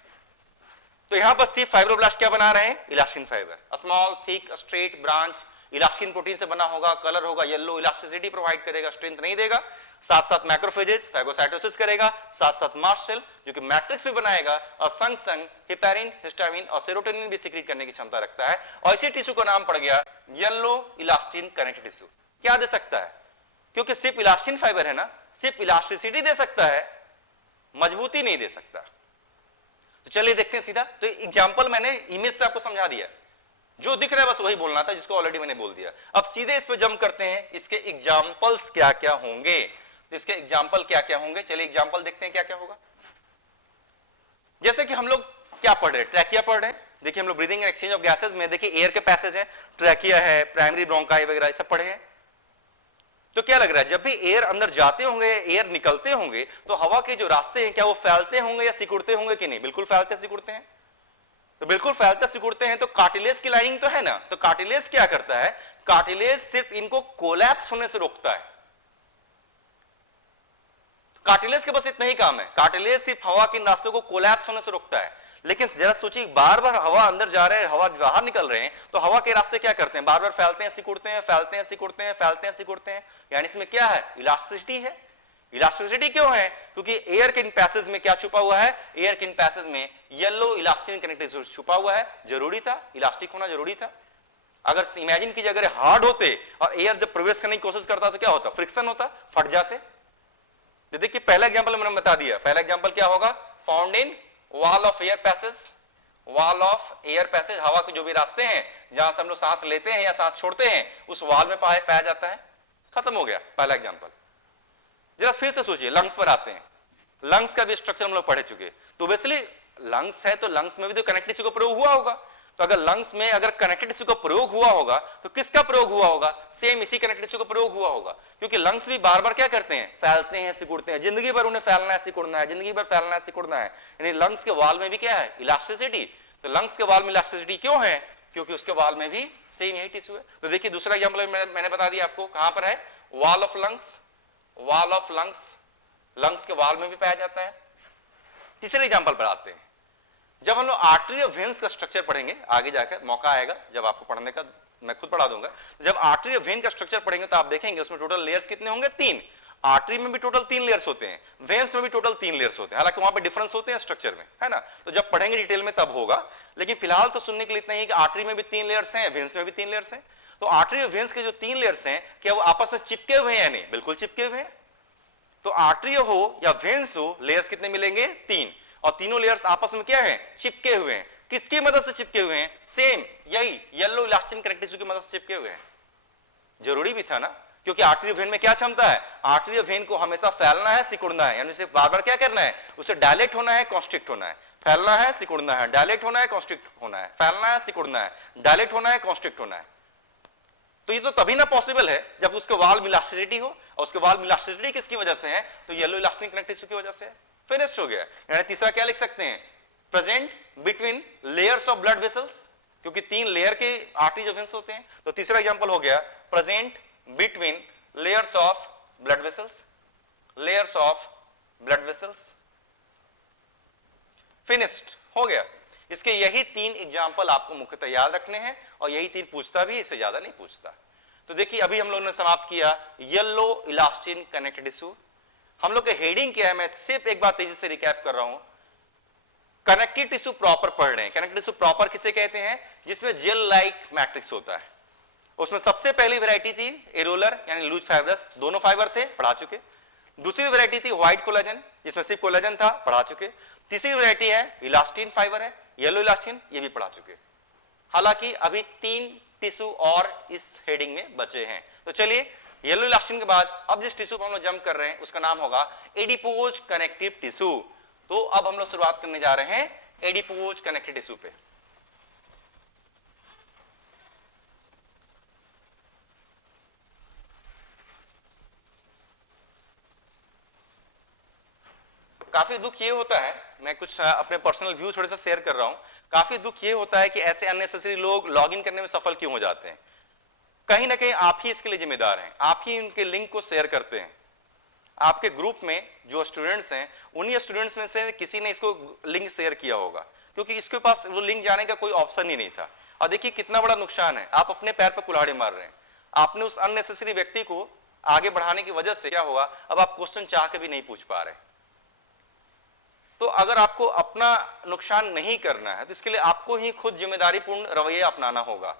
तो यहां पर सिर्फ फाइब्रोब्लास्ट क्या बना रहे हैं, elastin fibre, small thick straight branch, elastin protein से बना होगा, कलर होगा येलो, इलास्टिसिटी प्रोवाइड करेगा, स्ट्रेंथ नहीं देगा। साथ साथ मैक्रोफेजेस फैगोसाइटोसिस करेगा, साथ साथ मास्ट सेल जो कि मैट्रिक्स भी बनाएगा, और संग संग हेपेरिन, हिस्टामिन और सेरोटोनिन भी सिक्रीट करने की क्षमता रखता है। और इसी टिश्यू का नाम पड़ गया येलो इलास्टिन कनेक्टेड टिश्यू। क्या दे सकता है, क्योंकि सिर्फ इलास्टिन फाइबर है ना, सिर्फ इलास्टिसिटी दे सकता है, मजबूती नहीं दे सकता। तो चलिए देखते हैं सीधा। तो एग्जाम्पल मैंने इमेज से आपको समझा दिया, जो दिख रहा है बस वही बोलना था, जिसको ऑलरेडी मैंने बोल दिया। अब सीधे इस पे जंप करते हैं, इसके एग्जाम्पल्स क्या क्या होंगे। तो इसके एग्जाम्पल क्या क्या होंगे, चलिए एग्जाम्पल देखते हैं क्या क्या होगा। जैसे कि हम लोग क्या पढ़ रहे हैं, ट्रैकिया पढ़ रहे हैं। देखिए हम लोग breathing and exchange of gases में देखिए एयर के पैसेज है, ट्रैकिया है, प्राइमरी ब्रोंकाई वगैरह सब पढ़े हैं। तो क्या लग रहा है, जब भी एयर अंदर जाते होंगे, एयर निकलते होंगे, तो हवा के जो रास्ते हैं क्या वो फैलते होंगे या सिकुड़ते होंगे कि नहीं, बिल्कुल फैलते सिकुड़ते हैं। तो बिल्कुल फैलते सिकुड़ते हैं। तो कार्टिलेज की लाइनिंग तो है ना, तो कार्टिलेज क्या करता है, कार्टिलेज सिर्फ इनको कोलैप्स होने से रोकता है। कार्टिलेज के बस इतना ही काम है, कार्टिलेज सिर्फ हवा के रास्तों को कोलैप्स होने से रोकता है। लेकिन जरा सोचिए, बार बार हवा अंदर जा रहे हैं, हवा बाहर निकल रहे हैं, तो हवा के रास्ते क्या करते हैं, बार बार फैलते हैं सिकुड़ते हैं, फैलते हैं सिकुड़ते हैं, फैलते हैं सिकुड़ते हैं। यानी इसमें क्या है, इलास्टिसिटी है। इलास्टिसिटी क्यों है, क्योंकि एयर के इन पैसेज में क्या छुपा हुआ है, एयर के इन पैसेज में येलो इलास्टिन कनेक्टिव टिश्यू छुपा हुआ है। जरूरी था, इलास्टिक होना जरूरी था। अगर इमेजिन कीजिए अगर हार्ड होते और एयर जब प्रवेश करने की कोशिश करता तो क्या होता, फ्रिक्शन होता, फट जाते। तो देखिए पहला एग्जांपल मैंने बता दिया, पहला एग्जांपल क्या होगा, found in wall of air passage, wall of air passage, हवा के जो भी रास्ते हैं जहां से हम लोग सांस लेते हैं या सांस छोड़ते हैं, उस वॉल में पाया जाता है। खत्म हो गया पहला एग्जांपल। जरा फिर से सोचिए, लंग्स पर आते हैं। लंग्स का भी स्ट्रक्चर हम लोग पढ़ चुके। तो बेसिकली लंग्स है तो लंग्स में भी तो कनेक्टिव टिश्यू का प्रयोग हुआ होगा। तो अगर लंग्स में अगर कनेक्टिव टिश्यू का प्रयोग हुआ होगा तो किसका प्रयोग हुआ होगा, सेम इसी कनेक्टिव टिश्यू का प्रयोग हुआ होगा। क्योंकि लंग्स भी बार बार क्या करते हैं, फैलते हैं सिकुड़ते हैं, जिंदगी भर उन्हें फैलना है सिकुड़ना है, जिंदगी भर फैलना है सिकुड़ना है। यानी लंग्स के वाल में भी क्या है, इलास्टिसिटी। तो लंग्स के वाल में इलास्टिसिटी क्यों है, क्योंकि उसके वाल में भी सेम यही टिश्यू है। तो देखिए दूसरा एग्जाम्पल मैंने बता दिया आपको, कहां पर है, wall of lungs, wall of lungs, lungs के वाल में भी पाया जाता है। तीसरे एग्जांपल पर आते हैं। जब हम लोग आर्टरी और वेन्स का स्ट्रक्चर पढ़ेंगे, आगे जाकर मौका आएगा जब आपको पढ़ने का, मैं खुद पढ़ा दूंगा। जब आर्टरी और वेन का स्ट्रक्चर पढ़ेंगे तो आप देखेंगे उसमें टोटल लेयर्स कितने होंगे, 3। आर्टरी में भी टोटल 3 लेयर्स होते हैं, वेन्स में भी टोटल 3 लेयर्स होते हैं। हालांकि वहां पे डिफरेंस होते हैं स्ट्रक्चर में, है ना। तो जब पढ़ेंगे डिटेल में तब होगा, लेकिन फिलहाल तो सुनने के लिए इतना ही कि आर्टरी में भी 3 लेयर्स हैं, वेन्स में भी 3 लेयर्स हैं। तो आर्टरी और वेन्स के जो 3 लेयर्स हैं, क्या वो आपस में चिपके हुए हैं या नहीं, बिल्कुल चिपके हुए हैं। तो आर्टरी हो या वेन्स हो, लेयर्स कितने मिलेंगे, 3। और तीनों लेयर्स आपस में क्या है, चिपके हुए हैं। किसकी मदद से चिपके हुए हैं, सेम यही येलो इलास्टिन कनेक्टिव टिश्यू की मदद से चिपके हुए हैं। जरूरी भी था ना, क्योंकि आर्टरी वेन में क्या क्षमता है, आर्टरी वेन को हमेशा फैलना है सिकुड़ना है, यानी उसे बार बार क्या करना है, उसे डायलेट होना है कॉन्स्ट्रिक्ट होना है, फैलना है सिकुड़ना है, डायलेट होना है कॉन्स्ट्रिक्ट होना है, फैलना है सिकुड़ना है, डायलेट होना है कॉन्स्ट्रिक्ट होना है। तो ये तो तभी ना पॉसिबल है जब उसके वाल में इलास्टिसिटी हो, और उसके वाल में इलास्टिसिटी किसकी वजह से है, तो येलो इलास्टिन कनेक्टिव टिश्यू की वजह से। फिनिश्ड हो गया। यानी तीसरा क्या लिख सकते हैं, present between layers of blood vessels, क्योंकि 3 लेयर के आर्टरीज और वेन्स होते हैं। तो तीसरा एग्जांपल हो गया present between layers of blood vessels, layers of blood vessels. Finished हो गया। इसके यही 3 एग्जांपल आपको मुख्यतः याद रखने हैं, और यही 3 पूछता भी, इससे ज्यादा नहीं पूछता। तो देखिए अभी हम लोगों ने समाप्त किया येलो इलास्टिन कनेक्टेड टिश्यू। हम लोग का हेडिंग क्या है, मैं सिर्फ एक बार तेजी से रिकैप कर रहा हूं। कनेक्टिव टिश्यू प्रॉपर पढ़ रहे हैं। कनेक्टिव टिश्यू प्रॉपर किसे कहते हैं, जिसमें जेल लाइक मैट्रिक्स होता है। उसमें सबसे पहली वैरायटी थी एरोलर यानी लूज फाइब्रस, दोनों फाइबर थे, पढ़ा चुके। दूसरी वैरायटी थी व्हाइट कोलेजन, जिसमें सिर्फ कोलेजन था, पढ़ा चुके। तीसरी वैरायटी है इलास्टिन फाइबर है, येलो इलास्टिन, ये भी पढ़ा चुके। हालांकि अभी 3 टिश्यू और इस हेडिंग में बचे हैं। तो चलिए येलो इलास्टिन के बाद अब जिस टिश्यू पर हम लोग जंप कर रहे हैं उसका नाम होगा एडिपोज कनेक्टिव टिश्यू। तो अब हम लोग शुरुआत करने जा रहे हैं एडिपोज कनेक्टिव टिश्यू पे। काफी दुख ये होता है, मैं कुछ अपने पर्सनल व्यू थोड़े सा शेयर कर रहा हूं, काफी दुख ये होता है कि ऐसे अननेसेसरी लोग लॉगिन करने में सफल क्यों हो जाते हैं। कहीं ना कहीं आप ही इसके लिए जिम्मेदार हैं, आप ही उनके लिंक को शेयर करते हैं। आपके ग्रुप में जो स्टूडेंट्स हैं, उन्हीं स्टूडेंट्स में से किसी ने इसको लिंक शेयर किया होगा, क्योंकि इसके पास वो लिंक जाने का कोई ऑप्शन ही नहीं था। और देखिए कितना बड़ा नुकसान है, आप अपने पैर पर कुल्हाड़ी मार रहे हैं। आपने उस अननेसेसरी व्यक्ति को आगे बढ़ाने की वजह से क्या हुआ, अब आप क्वेश्चन चाह के भी नहीं पूछ पा रहे। तो अगर आपको अपना नुकसान नहीं करना है तो इसके लिए आपको ही खुद जिम्मेदारीपूर्ण रवैया अपनाना होगा,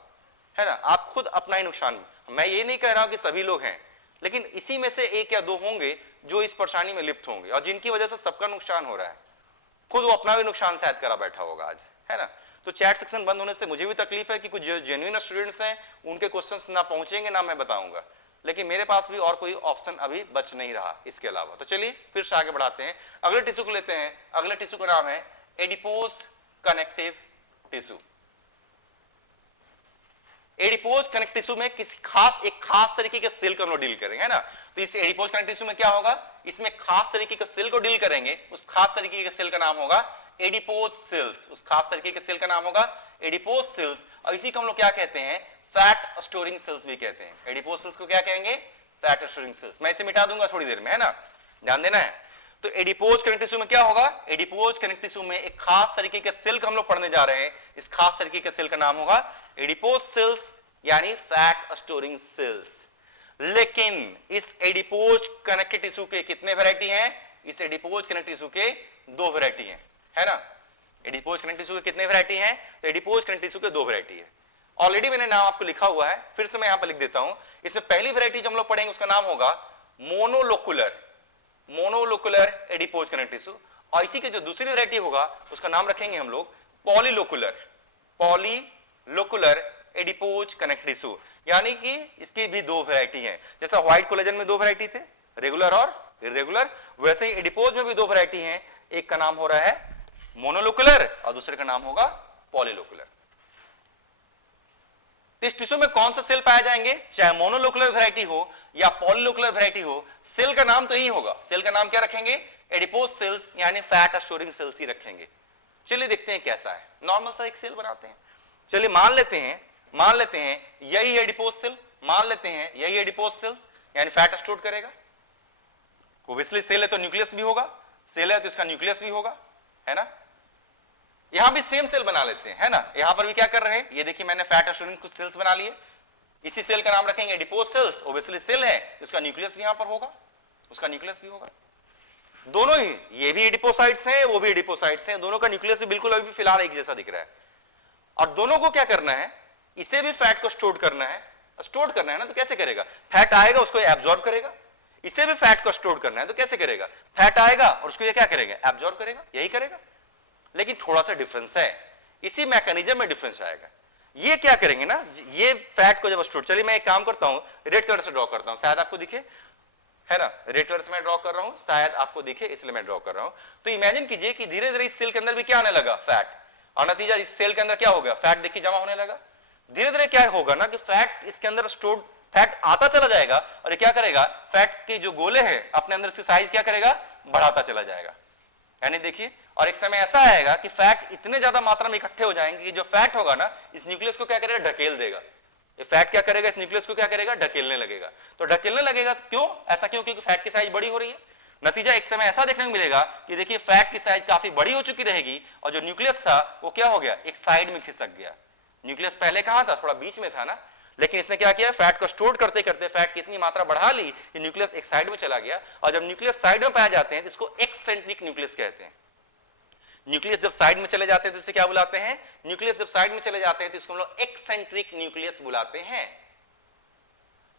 है ना। आप खुद अपना ही नुकसान, मैं ये नहीं कह रहा हूं कि सभी लोग हैं, लेकिन इसी में से एक या दो होंगे जो इस परेशानी में लिप्त होंगे और जिनकी वजह से सबका नुकसान हो रहा है। खुद वो अपना भी नुकसान शायद करा बैठा होगा आज, है ना। तो चैट सेक्शन बंद होने से मुझे भी तकलीफ है कि कुछ जो जेन्युइन स्टूडेंट्स हैं उनके क्वेश्चंस ना पहुंचेंगे ना मैं बताऊंगा, लेकिन मेरे पास भी और कोई ऑप्शन अभी बच नहीं रहा इसके अलावा। तो चलिए फिर से आगे बढ़ाते हैं, अगले टिश्यू को लेते हैं। अगले टिश्यू का नाम है adipose connective tissue. Adipose connective tissue में किसी एक खास तरीके के सेल को हम लोग डील करेंगे, है ना। तो इस एडिपोज कनेक्टिव टिश्यू में क्या होगा, इसमें खास तरीके के सेल को डील करेंगे। उस खास तरीके के सेल का नाम होगा एडिपोज सेल्स। उस खास तरीके के सेल का नाम होगा एडिपोज सेल्स। और इसी को हम लोग क्या कहते हैं, फैट स्टोरिंग सेल्स भी कहते हैं। एडिपोज सेल्स को क्या कहेंगे, फैट स्टोरिंग सेल्स। मैं इसे मिटा दूंगा थोड़ी देर में, है ना, ध्यान देना है। तो एडिपोज कनेक्टिव टिश्यू में क्या होगा, एडिपोज कनेक्टिव टिश्यू में एक खास तरीके के सेल को हम लोग पढ़ने जा रहे हैं। इस खास तरीके के सेल का नाम होगा एडिपोज सेल्स, यानी फैट स्टोरिंग सेल्स। लेकिन इस एडिपोज कनेक्टिव टिश्यू के कितने वैरायटी हैं, इस एडिपोज कनेक्टिव टिश्यू के 2 वैरायटी हैं, है ना। एडिपोज कनेक्टिव टिश्यू के कितने वैरायटी हैं, तो एडिपोज कनेक्टिव टिश्यू के 2 वैरायटी है। ऑलरेडी मैंने नाम आपको लिखा हुआ है, फिर से मैं यहां पर लिख देता हूं। इसमें पहली वैरायटी जो हम लोग पढ़ेंगे उसका नाम होगा मोनोलोकुलर एडिपोज कनेक्टिव टिश्यू। और इसी के जो दूसरी वैरायटी होगा उसका नाम रखेंगे हम लोग पॉलीलोकुलर एडिपोज कनेक्टिव टिश्यू। यानी कि इसकी भी 2 वैरायटी हैं। जैसा व्हाइट कोलेजन में 2 वैरायटी थे, रेगुलर और इरेगुलर, वैसे ही एडिपोज में भी 2 वैरायटी हैं। एक का नाम हो रहा है मोनोलोकुलर और दूसरे का नाम होगा पॉलीलोकुलर। इस टिश्यू में कौन सा सेल पाए जाएंगे, चाहे मोनोलोकुलर वैरायटी हो या पॉलीलोकुलर वैरायटी हो, सेल का नाम तो यही होगा। सेल का नाम क्या रखेंगे, एडिपोज सेल्स, यानी फैट स्टोरिंग सेल्स ही रखेंगे। चलिए देखते हैं कैसा है। नॉर्मल सा एक सेल बनाते हैं। चलिए मान लेते हैं यही एडिपोज सेल, मान लेते हैं यही एडिपोज सेल्स, यानी फैट स्टोर करेगा। ओब्वियसली सेल है तो न्यूक्लियस भी होगा, सेल है तो इसका न्यूक्लियस भी होगा, है ना। यहां भी सेम सेल बना लेते हैं, है ना। यहां पर भी क्या कर रहे हैं, ये देखिए मैंने फैट स्टोरिंग कुछ सेल्स बना लिए। इसी सेल का नाम रखेंगे एडिपोज सेल्स। ओब्वियसली सेल है, उसका न्यूक्लियस भी यहां पर होगा, उसका न्यूक्लियस भी होगा। दोनों ही, ये भी एडिपोसाइट्स हैं, वो भी एडिपोसाइट्स हैं, दोनों का न्यूक्लियस भी बिल्कुल अभी फिलहाल एक जैसा दिख रहा है। और दोनों को क्या करना है, इसे भी फैट को स्टोर करना है ना। तो कैसे करेगा, फैट आएगा उसको एब्जॉर्ब करेगा। इसे भी फैट को स्टोर करना है तो कैसे करेगा, फैट आएगा और उसको ये क्या करेगा, एब्जॉर्ब करेगा, यही करेगा। लेकिन थोड़ा सा डिफरेंस है, इसी मैकेनिज्म में डिफरेंस आएगा। ये क्या करेंगे ना, ये फैट को जब स्टोर, चलिए मैं एक काम करता हूं, रेड कलर से ड्रॉ करता हूं, शायद आपको दिखे, है ना। रेड कलर से मैं ड्रॉ कर रहा हूं, शायद आपको दिखे, इसलिए मैं ड्रॉ कर रहा हूं। तो इमेजिन कीजिए कि धीरे धीरे इस सेल के अंदर भी क्या आने लगा, फैट, और नतीजा इस सेल के अंदर क्या हो गया, फैट देखिए जमा होने लगा। धीरे धीरे क्या होगा ना कि फैट इसके अंदर स्टोर्ड, फैट आता चला जाएगा और ये क्या करेगा, फैट के जो गोले हैं अपने अंदर उसकी साइज क्या करेगा, बढ़ाता चला जाएगा। यानी देखिए, और एक समय ऐसा आएगा कि फैट इतने ज्यादा मात्रा में इकट्ठे हो जाएंगे कि जो फैट होगा ना, इस न्यूक्लियस को क्या करेगा, ढकेल देगा। ये फैट क्या करेगा, इस न्यूक्लियस को क्या करेगा, ढकेलने लगेगा। तो ढकेलने लगेगा तो क्यों ऐसा, क्यों, क्योंकि फैट की साइज बड़ी हो रही है। नतीजा एक समय ऐसा देखने को मिलेगा कि देखिए फैट की साइज काफी बड़ी हो चुकी रहेगी और जो न्यूक्लियस था वो क्या हो गया, एक साइड में खिसक गया। न्यूक्लियस पहले कहां था, थोड़ा बीच में था ना, लेकिन इसने क्या किया, फैट को स्टोर करते करते फैट की इतनी मात्रा बढ़ा ली कि न्यूक्लियस एक साइड में चला गया। और जब न्यूक्लियस साइड में पाए जाते हैं तो इसको एक्सेंट्रिक न्यूक्लियस कहते हैं। न्यूक्लियस जब साइड में चले जाते हैं तो इसे क्या बुलाते हैं, न्यूक्लियस जब साइड में चले जाते हैं तो इसको हम लोग एक्सेंट्रिक न्यूक्लियस बुलाते हैं।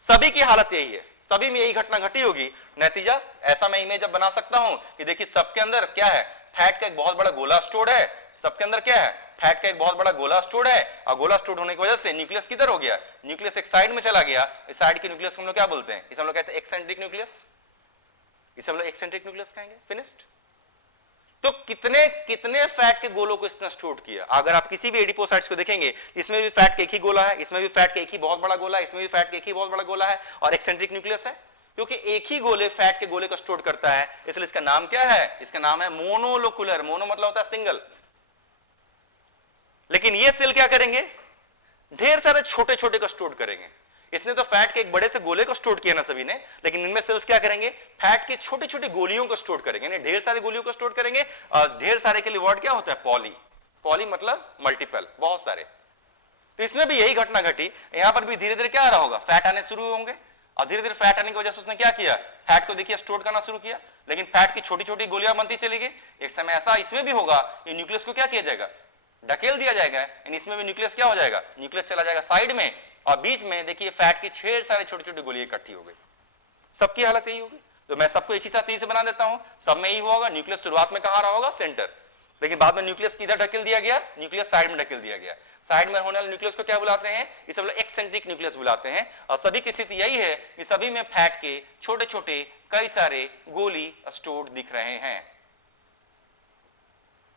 सभी की हालत यही है, सभी में यही घटना घटी होगी। नतीजा ऐसा मैं इमेज अब बना सकता हूं कि देखिए सबके अंदर क्या है, फैट का एक बहुत बड़ा गोला स्टोर्ड है। सबके अंदर क्या है, फैट का एक बहुत बड़ा गोला स्टोर्ड है। और गोला स्टोर्ड होने की वजह से न्यूक्लियस किधर हो गया, न्यूक्लियस एक साइड में चला गया। इस साइड के न्यूक्लियस को हम लोग क्या बोलते हैं, इसे हम लोग कहते हैं एक्सेंट्रिक न्यूक्लियस। इसे हम लोग एक्सेंट्रिक न्यूक्लियस कहेंगे। फिनिश्ड। तो कितने कितने फैट के गोलों को इसने स्टोर किया। अगर आप किसी भी एडिपोसाइट्स को देखेंगे, इसमें भी फैट का एक ही गोला है, इसमें भी फैट का एक ही बहुत बड़ा गोला है, इसमें भी फैट का एक ही बहुत बड़ा गोला है और एक्सेंट्रिक न्यूक्लियस है। क्योंकि एक ही गोले फैट के गोले को स्टोर करता है, इसलिए इसका नाम क्या है? इसका नाम है मोनोलोकुलर। मोनो मतलब होता है सिंगल। लेकिन ये सेल क्या करेंगे? ढेर सारे छोटे छोटे को स्टोर करेंगे। इसने तो फैट के एक बड़े से गोले को स्टोर किया ना सभी ने, लेकिन इनमें सेल्स क्या करेंगे? फैट के छोटे छोटे गोलियों को स्टोर करेंगे, ढेर सारे गोलियों को स्टोर करेंगे। और ढेर सारे के लिए वर्ड क्या होता है? पॉली। पॉली मतलब मल्टीपल, बहुत सारे। तो इसमें भी यही घटना घटी। यहां पर भी धीरे धीरे क्या आ रहा होगा? फैट आने शुरू होंगे, और धीरे धीरे फैट आने की वजह से उसने क्या किया? फैट को देखिए स्टोर करना शुरू किया, लेकिन फैट की छोटी छोटी गोलियां बनती चली गई। एक समय ऐसा इसमें भी होगा, ये न्यूक्लियस को क्या किया जाएगा? ढकेल दिया जाएगा। इसमें भी न्यूक्लियस क्या हो जाएगा? न्यूक्लियस चला जाएगा साइड में, और बीच में देखिए फैट की ढेर सारे छोटी छोटी गोलियां इकट्ठी हो गई। सबकी हालत यही होगी। तो मैं सबको एक ही साथ तेजी से बना देता हूं, सब में यही होगा। न्यूक्लियस शुरुआत में कहां रहा होगा? सेंटर। लेकिन बाद में न्यूक्लियस किधर ढकेल दिया गया? न्यूक्लियस साइड में ढकेल दिया गया। साइड में होने वाले न्यूक्लियस को क्या बुलाते हैं? इसे मतलब एक्सेंट्रिक न्यूक्लियस बुलाते हैं। और सभी की स्थिति यही है कि सभी में फैट के छोटे छोटे कई सारे गोली स्टोर्ड दिख रहे हैं।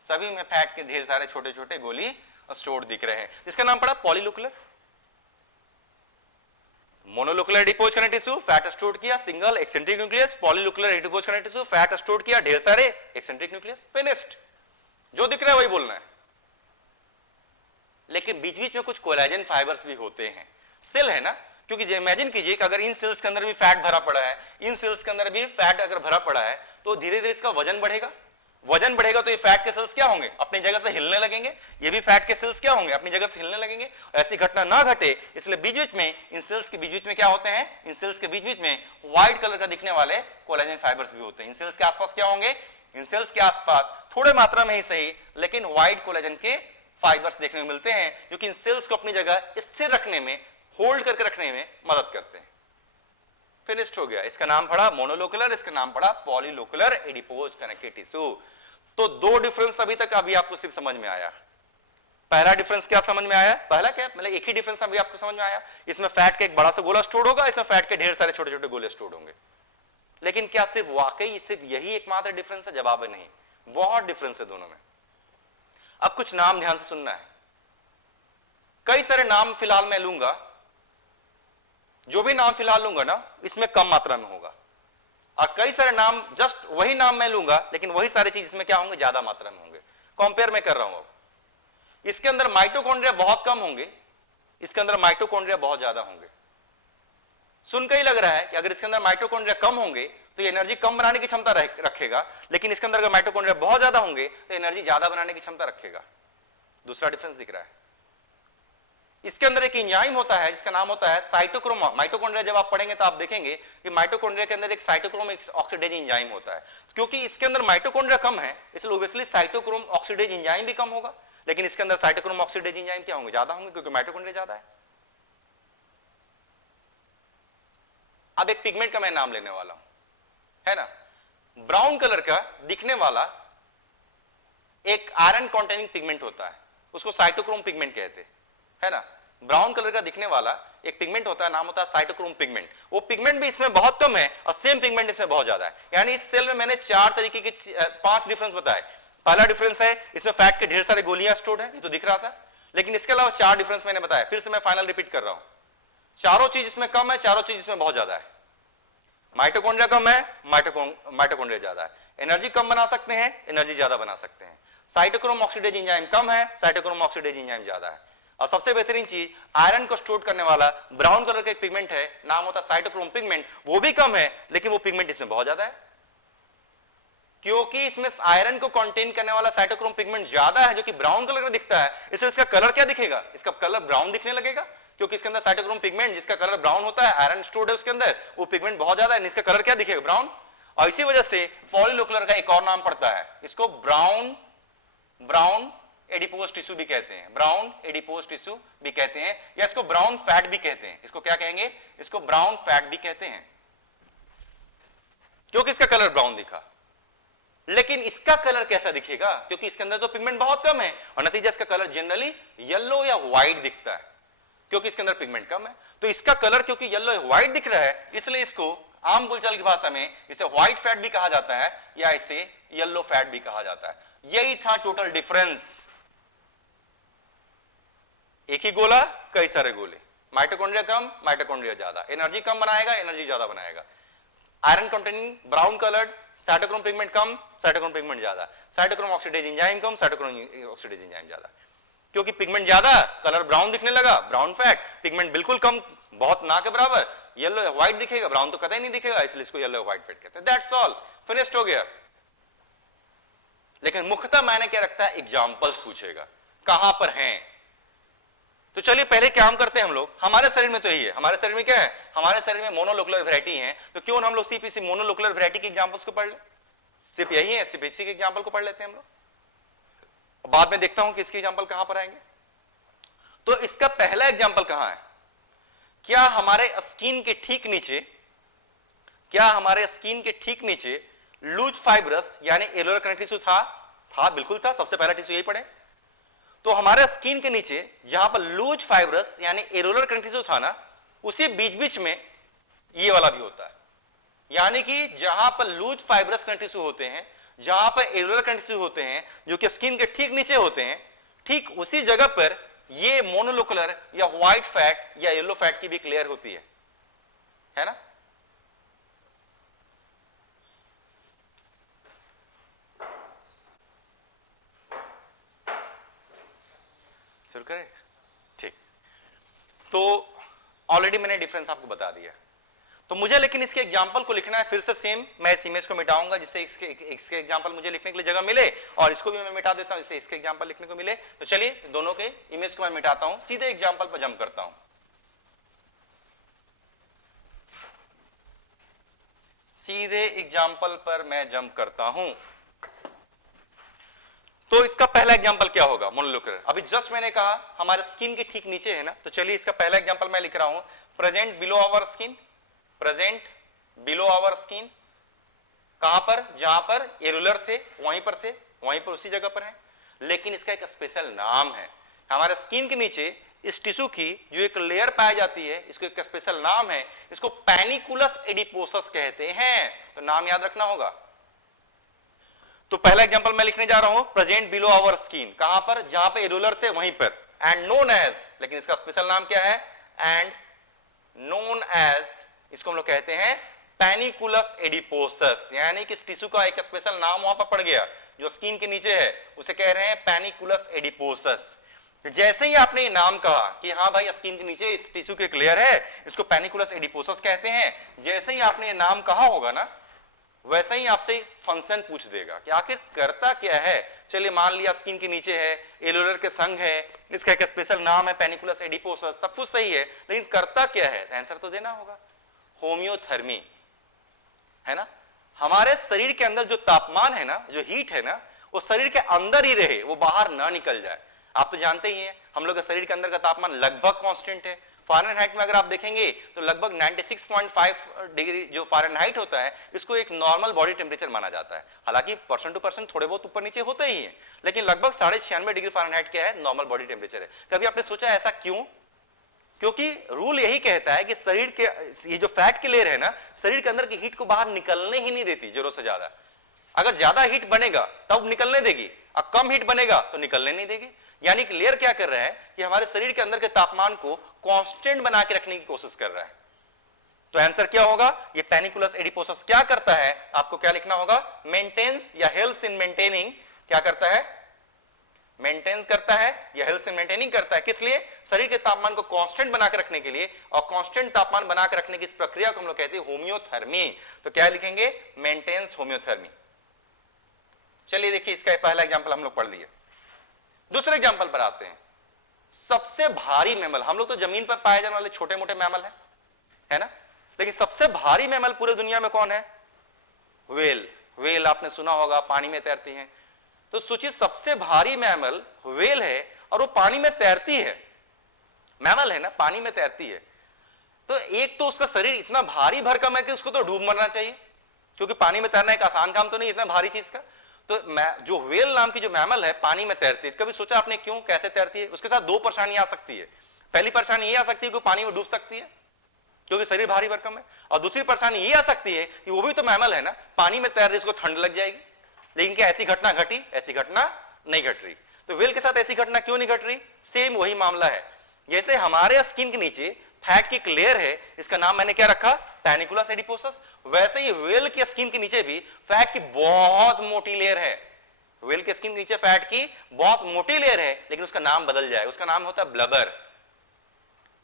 सभी में फैट के ढेर सारे छोटे छोटे गोली स्टोर्ड दिख रहे हैं। इसका नाम पड़ा polylocular. Monolocular adipose connective tissue, fat store किया, single eccentric nucleus. Polylocular adipose connective tissue, fat store किया, ढेर सारे एक्सेंट्रिक न्यूक्लियस। फिनिश्ड। जो दिख रहा है वही बोलना है। लेकिन बीच बीच में कुछ कोलेजन फाइबर्स भी होते हैं। सेल है ना, क्योंकि इमेजिन कीजिए कि अगर इन सेल्स के अंदर भी फैट भरा पड़ा है, इन सेल्स के अंदर भी फैट अगर भरा पड़ा है, तो धीरे धीरे इसका वजन बढ़ेगा। वजन बढ़ेगा तो ये फैट के सेल्स क्या होंगे? अपनी जगह से हिलने लगेंगे। ये भी फैट के सेल्स क्या होंगे? अपनी जगह से हिलने लगेंगे। ऐसी घटना ना घटे इसलिए बीच बीच में इन सेल्स के बीच बीच में क्या होते हैं? इन सेल्स के बीच बीच में व्हाइट कलर का दिखने वाले कोलेजन फाइबर्स भी होते हैं। इन सेल्स के आसपास क्या होंगे? इन सेल्स के आसपास थोड़े मात्रा में ही सही, लेकिन व्हाइट कोलेजन के फाइबर्स देखने को मिलते हैं, जो कि इन सेल्स को अपनी जगह स्थिर रखने में, होल्ड करके रखने में मदद करते हैं। फिनिश्ड हो गया। इसका नाम पड़ा मोनोलोकुलर, इसका नाम पड़ा पॉलीलोकुलर एडिपोज कनेक्टिव टिश्यू। तो दो डिफरेंस अभी तक अभी आपको सिर्फ समझ में आया। पहला डिफरेंस क्या समझ में आया? पहला क्या मतलब एक ही डिफरेंस अभी आपको समझ में आया। इसमें फैट का एक बड़ा सा गोला स्टोर होगा, इसमें फैट के ढेर सारे छोटे छोटे गोले स्टोर होंगे। लेकिन क्या सिर्फ वाकई सिर्फ यही एकमात्र डिफरेंस है? जवाब है नहीं, बहुत डिफरेंस है दोनों में। अब कुछ नाम ध्यान से सुनना है। कई सारे नाम फिलहाल मैं लूंगा, जो भी नाम फिलहाल लूंगा ना इसमें कम मात्रा में होगा, और कई सारे नाम जस्ट वही नाम मैं लूंगा, लेकिन वही सारी चीज इसमें क्या होंगे? ज्यादा मात्रा में होंगे। कंपेयर में कर रहा हूं। अब इसके अंदर माइटोकॉन्ड्रिया बहुत कम होंगे, इसके अंदर माइटोकॉन्ड्रिया बहुत ज्यादा होंगे। सुनकर ही लग रहा है कि अगर इसके अंदर माइटोकॉन्ड्रिया कम होंगे तो ये एनर्जी कम बनाने की क्षमता रखेगा, लेकिन इसके अंदर अगर माइटोकॉन्ड्रिया बहुत ज्यादा होंगे तो एनर्जी ज्यादा बनाने की क्षमता रखेगा। दूसरा डिफरेंस दिख रहा है। इसके अंदर एक एंजाइम होता है जिसका नाम होता है साइटोक्रोम। माइटोकॉन्ड्रिया जब आप पढ़ेंगे तो आप देखेंगे कि माइटोकॉन्ड्रिया के अंदर एक साइटोक्रोम ऑक्सीडेज एंजाइम होता है। क्योंकि इसके अंदर माइटोकॉन्ड्रिया कम है, इसलिए ऑब्वियसली साइटोक्रोम ऑक्सीडेज एंजाइम भी कम होगा, लेकिन इसके अंदर साइटोक्रोम ऑक्सीडेज एंजाइम क्या होंगे? ज्यादा होंगे, क्योंकि माइटोकॉन्ड्रिया ज्यादा है। अब एक पिगमेंट का मैं नाम लेने वाला हूं, है ना। ब्राउन कलर का दिखने वाला एक आयरन कॉन्टेनिंग पिगमेंट होता है, उसको साइटोक्रोम पिगमेंट कहते हैं, है ना। ब्राउन कलर का दिखने वाला एक पिगमेंट होता है, नाम होता है साइटोक्रोम पिगमेंट। वो पिगमेंट भी इसमें बहुत कम है और सेम पिगमेंट इसमें बहुत ज्यादा है। यानी इस सेल में मैंने 4 तरीके के 5 डिफरेंस बताए। पहला डिफरेंस है इसमें फैट के ढेर सारे गोलियां स्टोर्ड है, ये तो दिख रहा था, लेकिन इसके अलावा 4 डिफरेंस मैंने बताया। फिर से मैं फाइनल रिपीट कर रहा हूं। चारों चीज इसमें कम है, चारों चीज इसमें बहुत ज्यादा है। माइटोकॉन्ड्रिया कम है, माइटोकॉन्ड्रिया ज्यादा है। एनर्जी कम बना सकते हैं, एनर्जी ज्यादा बना सकते हैं। साइटोक्रोम ऑक्सीडेज एंजाइम कम है, साइटोक्रोम ऑक्सीडेज एंजाइम ज्यादा है। और सबसे बेहतरीन चीज, आयरन को स्टोर करने वाला ब्राउन कलर का एक पिगमेंट है, नाम होता है साइटोक्रोम पिगमेंट, वो भी कम है, लेकिन वो पिगमेंट इसमें बहुत ज्यादा है। क्योंकि इसमें आयरन को कंटेन करने वाला साइटोक्रोम पिगमेंट ज्यादा है, जो कि ब्राउन कलर का दिखता है, इसलिए इसका कलर क्या दिखेगा? इसका कलर ब्राउन दिखने लगेगा, क्योंकि इसके अंदर साइटोक्रोम पिगमेंट जिसका कलर ब्राउन होता है, आयरन स्टोर्ड है उसके अंदर, वो पिगमेंट बहुत ज्यादा है, इसका कलर क्या दिखेगा? ब्राउन। और इसी वजह से पॉलीलोकुलर का एक और नाम पड़ता है, इसको ब्राउन एडिपोज टिश्यू भी कहते हैं, ब्राउन एडिपोज टिश्यू भी कहते हैं, या इसको ब्राउन फैट भी कहते हैं। इसको क्या कहेंगे? इसको ब्राउन फैट भी कहते हैं, क्योंकि इसका कलर ब्राउन दिखा। लेकिन इसका कलर कैसा दिखेगा? क्योंकि इसके अंदर तो पिगमेंट बहुत कम है, और नतीजा इसका कलर जनरली येलो या व्हाइट दिखता है, क्योंकि इसके अंदर पिगमेंट कम है। तो इसका कलर क्योंकि येलो या व्हाइट दिख रहा है, इसलिए इसको आम बोलचाल की भाषा में इसे व्हाइट फैट भी कहा जाता है, या इसे येलो फैट भी कहा जाता है। यही था टोटल डिफरेंस। एक ही गोला, कई सारे गोले, माइटोकॉन्ड्रिया कम, माइटोकॉन्ड्रिया ज्यादा, एनर्जी कम बनाएगा, एनर्जी ज्यादा बनाएगा। Iron containing brown coloured, cytochrome pigment कम, साइटोक्रोम पिगमेंट ज्यादा, साइटोक्रोम ऑक्सीडेज एंजाइम कम, साइटोक्रोम ऑक्सीडेज एंजाइम ज्यादा। क्योंकि पिगमेंट ज्यादा, कलर ब्राउन दिखने लगा, ब्राउन फैट, पिगमेंट बिल्कुल कम, बहुत ना के बराबर, येलो व्हाइट दिखेगा, ब्राउन तो कतई नहीं दिखेगा, इसलिए इसको येलो व्हाइट फैट कहते हैं। दैट्स ऑल, फिनिश्ड हो गया। लेकिन मुख्यतः मैंने क्या रखता है, एग्जांपल्स पूछेगा, कहां पर हैं। तो चलिए पहले क्या हम करते हैं, हम लोग, हमारे शरीर में तो यही है, हमारे शरीर में क्या है, हमारे शरीर में मोनोलोकुलर वैरायटी है, तो क्यों हम लोग सिर्फ इसी मोनोलोकुलर वैरायटी के एग्जांपल्स को पढ़ ले, सिर्फ यही है, सिर्फ इसी के एग्जांपल को पढ़ लेते हैं हम लोग। बाद में देखता हूं कि इसके एग्जांपल कहां पर आएंगे। तो इसका पहला एग्जांपल कहां है, क्या हमारे स्किन के ठीक नीचे, क्या हमारे स्किन के ठीक नीचे लूज फाइब्रस यानी एलुलर कनेक्टिव टिश्यू था, बिल्कुल था, सबसे पहला टिश्यू यही पढ़े। तो हमारे स्किन के नीचे जहां पर लूज फाइब्रस यानी एलुलर कनेक्टिव टिश्यू था ना, उसी बीच बीच में ये वाला भी होता है। यानी कि जहां पर लूज फाइब्रस कनेक्टिव टिश्यू होते हैं, जहां पर एलुलर कनेक्टिव टिश्यू होते हैं, जो कि स्किन के ठीक नीचे होते हैं, ठीक उसी जगह पर ये मोनोलोकुलर या व्हाइट फैट या येलो फैट की भी क्लियर होती है ना। शुरू करें, ठीक। तो ऑलरेडी मैंने डिफरेंस आपको बता दिया, तो मुझे लेकिन इसके एग्जांपल को लिखना है फिर से सेम। मैं इस इमेज को मिटाऊंगा जिससे इसके एग्जांपल मुझे लिखने के लिए जगह मिले, और इसको भी मैं मिटा देता हूं जिससे इसके एग्जांपल लिखने को मिले। तो चलिए दोनों के इमेज को मैं मिटाता हूं, सीधे एग्जांपल पर जंप करता हूं। सीधे एग्जांपल पर मैं जंप करता हूं। तो इसका पहला एग्जांपल क्या होगा, मोनोलोकुलर। अभी जस्ट मैंने कहा हमारे स्किन के ठीक नीचे है ना, तो चलिए इसका पहला एग्जांपल मैं लिख रहा हूं, present below our skin, present below our skin. कहां पर, जहां पर एलुलर थे वहीं पर थे, वहीं पर उसी जगह पर है, लेकिन इसका एक स्पेशल नाम है। हमारे स्किन के नीचे इस टिश्यू की जो एक लेयर पाई जाती है, इसको एक स्पेशल नाम है, इसको पैनिकुलस एडिपोसस कहते हैं। तो नाम याद रखना होगा। तो पहला एग्जांपल मैं लिखने जा रहा हूं, प्रेजेंट बिलो आवर स्किन, कहां पर, जहां पे एलुलर थे वहीं पर, एंड नोन एज, लेकिन इसका स्पेशल नाम क्या है, एंड नोन एज, इसको हम लोग कहते हैं पैनिकुलस एडिपोसस। यानी कि इस टिश्यू का एक स्पेशल नाम वहां पर पड़ गया, जो स्किन के नीचे है, उसे कह रहे हैं पैनिकुलस एडिपोसस। जैसे ही आपने ये नाम कहा कि हाँ भाई स्किन के नीचे इस टिश्यू के लेयर है, इसको पैनिकुलस एडिपोसस कहते हैं, जैसे ही आपने ये नाम कहा होगा ना, वैसे ही आपसे फंक्शन पूछ देगा कि आखिर करता क्या है। चलिए मान लिया स्किन के नीचे है, एलुलर के संग है, इसका एक स्पेशल नाम है पैनिकुलस एडिपोसस, सब कुछ सही है, लेकिन करता क्या है, आंसर तो देना होगा। होम्योथर्मी है ना। हमारे शरीर के अंदर जो तापमान है ना, जो हीट है ना, वो शरीर के अंदर ही रहे, वो बाहर ना निकल जाए। आप तो जानते ही हैं हम लोग के शरीर के अंदर का तापमान लगभग कांस्टेंट है। फ़ारेनहाइट में अगर आप देखेंगे तो लगभग 96.5 डिग्री जो फ़ारेनहाइट होता है, इसको एक नॉर्मल बॉडी टेम्परेचर माना जाता है। हालांकि परसेंट टू परसेंट थोड़े बहुत ऊपर नीचे होते ही हैं, लेकिन लगभग 96.5 डिग्री फ़ारेनहाइट क्या है, नॉर्मल बॉडी टेम्परेचर है। कभी आपने सोचा ऐसा क्यों? क्योंकि रूल यही कहता है कि शरीर के ये जो फैट की लेयर है ना, शरीर के अंदर की हीट को बाहर निकलने ही नहीं देती जरूरत से ज्यादा। अगर ज्यादा हीट बनेगा तब निकलने देगी, और कम हीट बनेगा तो निकलने नहीं देगी। यानी कि लेयर क्या कर रहा है कि हमारे शरीर के अंदर के तापमान को कांस्टेंट बना के रखने की कोशिश कर रहा है। तो आंसर क्या होगा, ये पैनिकुलस एडिपोसस क्या करता है, आपको क्या लिखना होगा, मेंटेन्स या हेल्प्स इन मेंटेनिंग, क्या करता है, मेंटेन करता है या हेल्थ से मेंटेनिंग करता है। किस लिए, शरीर के तापमान को कांस्टेंट बनाकर रखने के लिए, और कांस्टेंट तापमान बनाकर रखने की इस प्रक्रिया को हम लोग कहते हैं होम्योथर्मी। तो क्या लिखेंगे, मेंटेन्स होम्योथर्मी। चलिए देखिए इसका पहला एग्जांपल हम लोग पढ़ लिए। दूसरे एग्जांपल पर आते हैं। सबसे भारी मैमल, हम लोग तो जमीन पर पाए जाने वाले छोटे मोटे मैमल है ना, लेकिन सबसे भारी मैमल पूरे दुनिया में कौन है, व्हेल। व्हेल आपने सुना होगा, पानी में तैरती हैं। तो सोचिए सबसे भारी मैमल व्हेल है और वो पानी में तैरती है, मैमल है ना, पानी में तैरती है। तो एक तो उसका शरीर इतना भारी भरकम है कि उसको तो डूब मरना चाहिए, क्योंकि पानी में तैरना एक आसान काम तो नहीं इतना भारी चीज का। तो जो व्हेल नाम की जो मैमल है पानी में तैरती है, कभी सोचा आपने क्यों, कैसे तैरती है? उसके साथ दो परेशानियां आ सकती है। पहली परेशानी ये आ सकती है कि पानी में डूब सकती है क्योंकि शरीर भारी भरकम है, और दूसरी परेशानी ये आ सकती है कि वो भी तो मैमल है ना, पानी में तैर रही, उसको ठंड लग जाएगी। लेकिन क्या ऐसी घटना घटी? ऐसी घटना नहीं घट रही। तो व्हेल के साथ ऐसी घटना क्यों नहीं घट रही? सेम वही मामला है। जैसे हमारे स्किन के नीचे फैट की एक लेयर है, इसका नाम मैंने क्या रखा, पैनिकुलस एडिपोसस। वैसे ही व्हेल के स्किन के नीचे भी फैट की बहुत मोटी लेयर है। व्हेल के स्किन के नीचे फैट की बहुत मोटी लेयर है, लेकिन उसका नाम बदल जाएगा, उसका नाम होता है ब्लबर।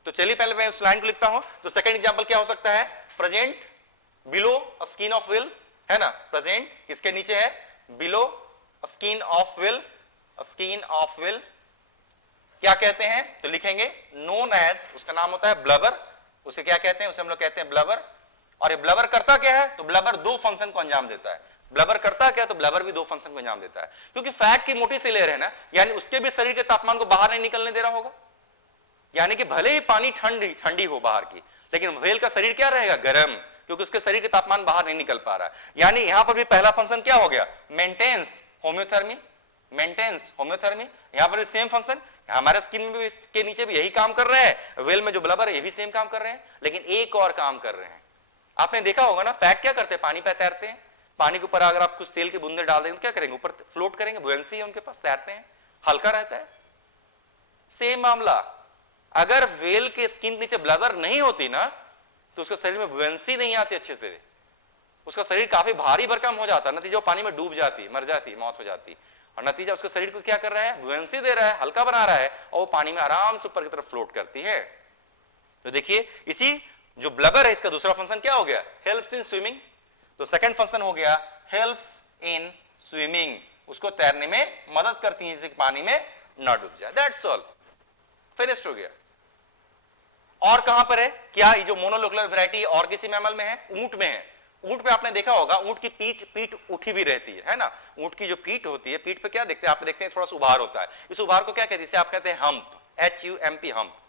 तो चलिए पहले मैं उस लाइन को लिखता हूं। तो सेकंड एग्जांपल क्या हो सकता है? Present below skin of whale, है ना, प्रेजेंट किसके नीचे है? Below skin of whale. Skin of whale क्या कहते हैं? तो लिखेंगे नोन एज, उसका नाम होता है ब्लबर। उसे क्या कहते हैं? उसे हम लोग कहते हैं ब्लबर। और ये ब्लबर करता क्या है? तो ब्लबर दो फंक्शन को अंजाम देता है। ब्लबर करता क्या? तो ब्लबर भी दो फंक्शन को अंजाम देता है, क्योंकि फैट की मोटी सी लेयर है ना, यानी उसके भी शरीर के तापमान को बाहर नहीं निकलने दे रहा होगा। यानी कि भले ही पानी ठंडी हो बाहर की, लेकिन व्हेल का शरीर क्या रहेगा? गर्म, क्योंकि उसके शरीर के तापमान बाहर नहीं निकल पा रहा है। यानी यहां पर भी पहला फंक्शन क्या हो गया? मेंटेन्स होम्योथर्मी। मेंटेन्स होम्योथर्मी, यहां पर भी सेम फंक्शन। हमारे स्किन में भी, इसके नीचे भी यही काम कर रहा है। व्हेल में जो ब्लबर है ये भी सेम काम कर रहे हैं, लेकिन एक और काम कर रहे हैं। आपने देखा होगा ना, फैट क्या करते हैं? पानी पे तैरते हैं। पानी के ऊपर अगर आप कुछ तेल के बूंदे डाल देंगे तो क्या करेंगे? ऊपर फ्लोट करेंगे, बुयंसी है उनके पास, तैरते हैं, हल्का रहता है। सेम मामला, अगर व्हेल के स्किन के नीचे ब्लबर नहीं होती ना, तो उसके शरीर में बुयंसी नहीं आती अच्छे से, उसका शरीर काफी भारी भरकम हो जाता, नतीजा पानी में डूब जाती, मर जाती, मौत हो जाती। और नतीजा उसके शरीर को क्या कर रहा है? बुयंसी दे रहा है, हल्का बना रहा है, और वो पानी में आराम से ऊपर की तरफ फ्लोट करती है। तो देखिए, इसी जो ब्लबर है इसका दूसरा फंक्शन क्या हो गया? Helps in swimming. तो सेकंड फंक्शन हो गया हेल्प्स इन स्विमिंग, उसको तैरने में मदद करती है जिससे पानी में ना डूब जाए। दैट्स ऑल, फिनिश्ड हो गया। और कहां पर है? क्या ये जो मोनोलोकुलर वैरायटी और किसी मैमल में है? ऊंट में है। ऊंट पे आपने देखा होगा, ऊंट की पीठ उठी हुई रहती है ना। ऊंट की जो पीठ होती है, पीठ पे क्या देखते हैं आप? देखते हैं थोड़ा सा उभार होता है। इस उभार को क्या कहते हैं? इसे आप कहते हैं हम्प, HUMP, हम्प।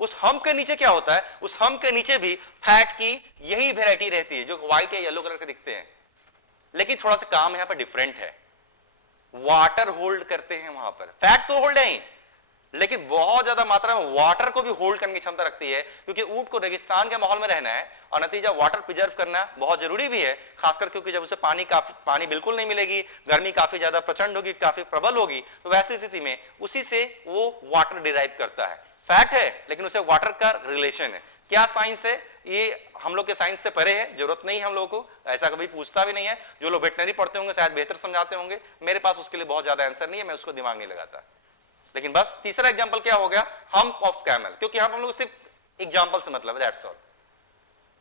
उस हम्प के नीचे क्या होता है? उस हम्प के नीचे भी फैट की यही वैरायटी रहती है, जो व्हाइट या येलो कलर के दिखते हैं, लेकिन थोड़ा सा काम यहां पर डिफरेंट है। वाटर होल्ड करते हैं वहां पर। फैट तो होल्ड है ही, लेकिन बहुत ज्यादा मात्रा में वाटर को भी होल्ड करने की क्षमता रखती है, क्योंकि ऊंट को रेगिस्तान के माहौल में रहना है, और नतीजा वाटर प्रिजर्व करना बहुत जरूरी भी है, खासकर क्योंकि जब उसे पानी बिल्कुल नहीं मिलेगी, गर्मी काफी ज्यादा प्रचंड होगी, काफी प्रबल होगी, तो वैसी स्थिति में उसी से वो वाटर डिराइव करता है। फैट है, लेकिन उसे वाटर का रिलेशन है। क्या साइंस है? ये हम लोग के साइंस से परे है, जरूरत नहीं है हम लोगों को, ऐसा कभी पूछता भी नहीं है। जो लोग वेटनरी पढ़ते होंगे शायद बेहतर समझाते होंगे, मेरे पास उसके लिए बहुत ज्यादा आंसर नहीं है, मैं उसको दिमाग नहीं लगाता। लेकिन बस तीसरा एग्जांपल क्या हो गया? हम्प ऑफ कैमल, क्योंकि यहां पर हम लोग सिर्फ एग्जांपल से मतलब है, दैट्स ऑल।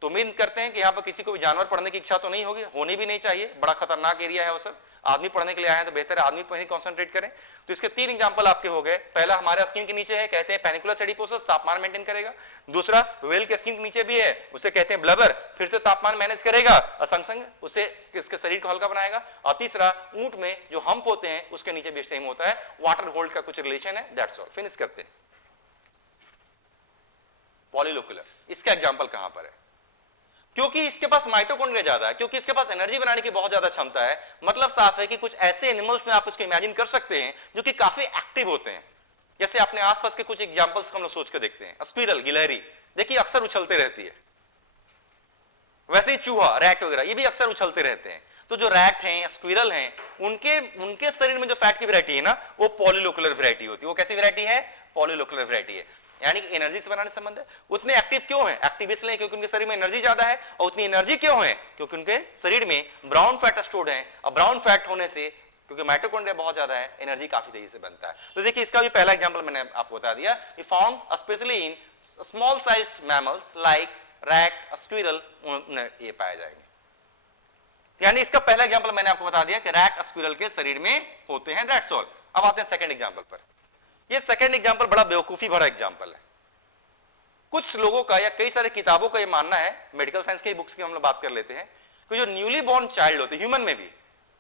तो उम्मीद करते हैं कि यहाँ पर किसी को भी जानवर पढ़ने की इच्छा तो नहीं होगी, होनी भी नहीं चाहिए, बड़ा खतरनाक एरिया है वो सब। आदमी पढ़ने के लिए आए हैं तो बेहतर है आदमी पर ही कॉन्सेंट्रेट करें। तो इसके तीन एग्जांपल आपके हो गए। पहला हमारे स्किन के नीचे है, कहते हैं पैनिकुलस एडिपोसस, तापमान मेंटेन करेगा। दूसरा व्हेल के स्किन के नीचे भी है, उसे कहते हैं ब्लबर, फिर से तापमान मैनेज करेगा, और संग संग उसे इसके शरीर को हल्का बनाएगा। और तीसरा ऊंट में जो हम्प होते हैं उसके नीचे भी सेम होता है, वाटर होल्ड का कुछ रिलेशन है, दैट्स ऑल। फिनिश करते हैं। पॉलीलोकुलर, इसका एग्जांपल कहां पर है? क्योंकि इसके पास माइटोकॉन्ड्रिया ज्यादा है, क्योंकि इसके पास एनर्जी बनाने की बहुत ज्यादा क्षमता है। मतलब साफ है कि कुछ ऐसे एनिमल्स में आप इसको इमेजिन कर सकते हैं जो कि काफी एक्टिव होते हैं। जैसे अपने आसपास के कुछ एग्जांपल्स हम लोग सोच कर देखते हैं। स्क्विरल, गिलहरी, देखिए अक्सर उछलते रहती है। वैसे ही चूहा, रैट वगैरह, ये भी अक्सर उछलते रहते हैं। तो जो रैट हैं, स्क्विरल हैं, उनके शरीर में जो फैट की वैरायटी है ना, वो पॉलीलोकुलर वैरायटी होती है। वो कैसी वैरायटी है? पॉलीलोकुलर वैरायटी है, यानी कि एनर्जी से बनाने संबंध है। उतने एक्टिव क्यों है? एक्टिव इसलिए क्योंकि उनके शरीर में एनर्जी ज्यादा है। और उतनी एनर्जी क्यों है? क्योंकि उनके शरीर में ब्राउन फैट स्टोर्ड है, और ब्राउन फैट होने से, क्योंकि माइटोकॉन्ड्रिया बहुत ज्यादा है, एनर्जी काफी तेजी से बनता है। तो देखिए इसका भी पहला एग्जांपल मैंने आपको बता दिया। ये found specially in small sized mammals like rat, squirrel, ये पाए जाएंगे। यानी इसका पहला एग्जांपल मैंने आपको बता दिया कि रैट, स्क्विरल के शरीर में होते हैं, दैट्स ऑल। अब आते हैं सेकंड एग्जांपल पर। ये सेकंड एग्जांपल बड़ा बेवकूफी भरा एग्जांपल है। कुछ लोगों का या कई सारे किताबों का ये मानना है, मेडिकल साइंस की बुक्स की हम लोग बात कर लेते हैं, कि जो न्यूली बॉर्न चाइल्ड होते हैं, ह्यूमन में भी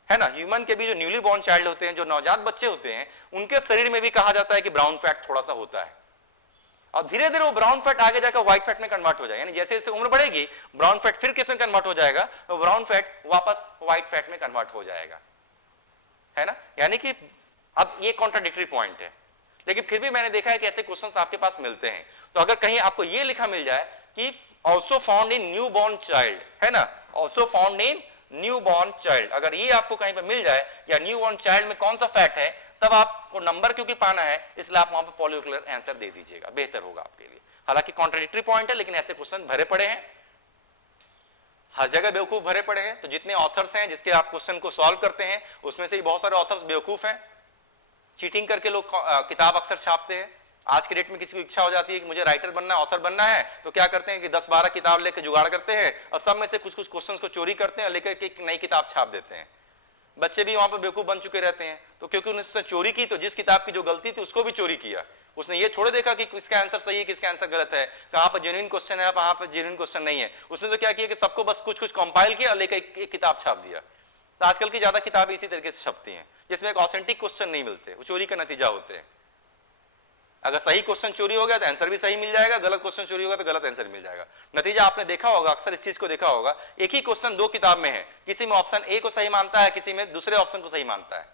है ना, ह्यूमन के भी जो न्यूली बॉर्न चाइल्ड होते हैं, जो नवजात बच्चे होते हैं, उनके शरीर में भी कहा जाता है कि ब्राउन फैट थोड़ा सा होता है। और धीरे धीरे वो ब्राउन फैट आगे जाकर व्हाइट फैट में कन्वर्ट हो जाएगा। यानी जैसे जैसे उम्र बढ़ेगी, ब्राउन फैट फिर किस में कन्वर्ट हो जाएगा? तो ब्राउन फैट वापस व्हाइट फैट में कन्वर्ट हो जाएगा, है ना। यानी कि अब ये कॉन्ट्राडिक्टरी पॉइंट है, लेकिन फिर भी मैंने देखा है कि ऐसे क्वेश्चंस आपके पास मिलते हैं। तो अगर कहीं आपको ये लिखा मिल जाए कि also found in new born child, है ना, also found in new born child, अगर ये आपको कहीं पर मिल जाए या न्यू बॉर्न चाइल्ड में कौन सा फैट है, तब आपको नंबर क्योंकि पाना है, इसलिए आप वहां पर पॉलीलोकुलर आंसर दे दीजिएगा, बेहतर होगा आपके लिए। हालांकि कॉन्ट्राडिक्टरी पॉइंट है, लेकिन ऐसे क्वेश्चन भरे पड़े हैं। हर जगह बेवकूफ भरे पड़े हैं। तो जितने ऑथर्स हैं जिसके आप क्वेश्चन को सॉल्व करते हैं उसमें से ही बहुत सारे ऑथर्स बेवकूफ हैं। चीटिंग करके लोग किताब अक्सर छापते हैं। आज के डेट में किसी को इच्छा हो जाती है कि मुझे राइटर बनना है, ऑथर बनना है, तो क्या करते हैं कि 10-12 किताब लेकर जुगाड़ करते हैं और सब में से कुछ कुछ क्वेश्चंस को चोरी करते हैं, लेकर के एक नई किताब छाप देते हैं। बच्चे भी वहां पर बेवकूफ बन चुके रहते हैं। तो क्योंकि उन्होंने चोरी की तो जिस किताब की जो गलती थी उसको भी चोरी किया। उसने ये थोड़े देखा कि किसका आंसर सही है किसका आंसर गलत है, कहां पर जेन्युइन क्वेश्चन है कहां पर जेन्युइन क्वेश्चन नहीं है। उसने तो क्या किया कि सबको बस कुछ कुछ कंपाइल किया और लेकर एक किताब छाप दिया। तो आजकल की ज्यादा किताबें इसी तरीके से छपती हैं जिसमें एक ऑथेंटिक क्वेश्चन नहीं मिलते, वो चोरी का नतीजा होते हैं। अगर सही क्वेश्चन चोरी हो गया तो आंसर भी सही मिल जाएगा, गलत क्वेश्चन चोरी होगा तो गलत आंसर मिल जाएगा। नतीजा आपने देखा होगा, अक्सर इस चीज को देखा होगा, एक ही क्वेश्चन 2 किताब में है, किसी में ऑप्शन ए को सही मानता है, किसी में दूसरे ऑप्शन को सही मानता है।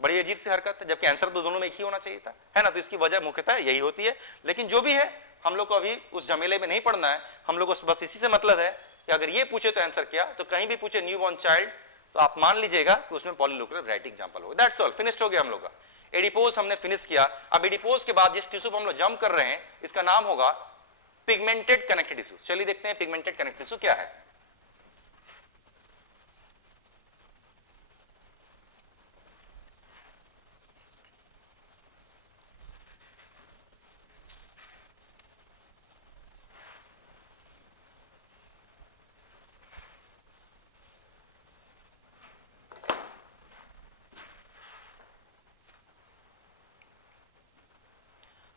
बड़ी अजीब सी हरकत है, जबकि आंसर तो दोनों में एक ही होना चाहिए था, है ना। तो इसकी वजह मुख्यतः यही होती है। लेकिन जो भी है, हम लोग को अभी उस झमेले में नहीं पड़ना है। हम लोग को बस इसी से मतलब है कि अगर ये पूछे तो आंसर क्या, तो कहीं भी पूछे न्यू बॉर्न चाइल्ड तो आप मान लीजिएगा कि उसमें पॉलीलोकुलर वैरायटी एग्जांपल होगा। दैट्स ऑल, फिनिश्ड हो गया हम लोग का। एडिपोज हमने फिनिश किया। अब एडिपोज के बाद जिस टिश्यू पर हम लोग जंप कर रहे हैं इसका नाम होगा पिगमेंटेड कनेक्टिव टिश्यू। चलिए देखते हैं पिगमेंटेड कनेक्टिव टिश्यू क्या है।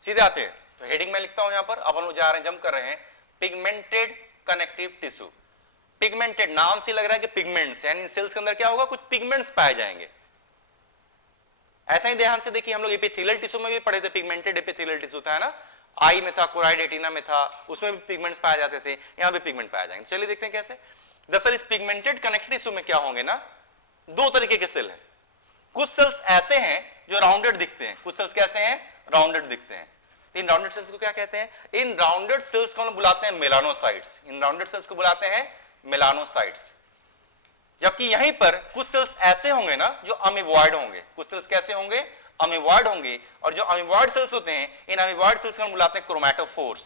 सीधे आते हैं तो हेडिंग में लिखता हूं यहां पर। अब हम लोग जा रहे हैं, जंप कर रहे हैं, पिगमेंटेड कनेक्टिव टिश्यू। पिगमेंटेड, नाम से लग रहा है कि पिगमेंट्स, यानी सेल्स के अंदर क्या होगा, कुछ पिगमेंट्स पाए जाएंगे। ऐसा ही ध्यान से देखिए, हम लोग एपिथेलियल टिश्यू में भी पढ़े थे, पिगमेंटेड एपिथेलियल टिश्यू था, है ना। आई में था, कोराइड रेटिना में था, उसमें भी पिगमेंट्स पाए जाते थे, यहां भी पिगमेंट पाए जाएंगे। चलिए देखते हैं कैसे। दरअसल इस पिगमेंटेड कनेक्टिव टिश्यू में क्या होंगे ना, 2 तरीके के सेल हैं। कुछ सेल्स ऐसे हैं जो राउंडेड दिखते हैं, कुछ सेल्स कैसे हैं, राउंडेड दिखते हैं। इन राउंडेड सेल्स को क्या कहते हैं, इन राउंडेड सेल्स को हम बुलाते हैं मेलानोसाइट्स। इन राउंडेड सेल्स को बुलाते हैं मेलानोसाइट्स। जबकि यहीं पर कुछ सेल्स ऐसे होंगे ना जो अमीबॉइड होंगे। कुछ सेल्स कैसे होंगे, अमीबॉइड होंगे। और जो अमीबॉइड सेल्स होते हैं, इन अमीबॉइड सेल्स को हम बुलाते हैं क्रोमैटोफोर्स।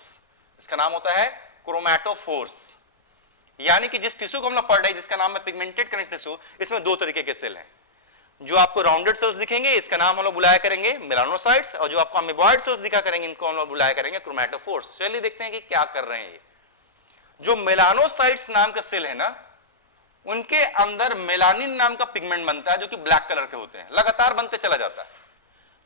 इसका नाम होता है क्रोमैटोफोर्स। यानी कि जिस टिश्यू को हम लोग पढ़ रहे हैं जिसका नाम है पिगमेंटेड कनेक्टिव टिश्यू, इसमें 2 तरीके के सेल हैं। जो आपको राउंडेड सेल्स दिखेंगे इसका नाम हम लोग बुलाया करेंगे मेलानोसाइट्स, और जो आपको अमीबॉइड सेल्स दिखा करेंगे इनको हम लोग बुलाया करेंगे क्रोमैटोफोर्स। चलिए देखते हैं कि क्या कर रहे हैं ये। जो मेलानोसाइट्स नाम का सेल है ना, उनके अंदर मेलानिन नाम का पिगमेंट बनता है जो कि ब्लैक कलर के होते हैं, लगातार बनते चला जाता है।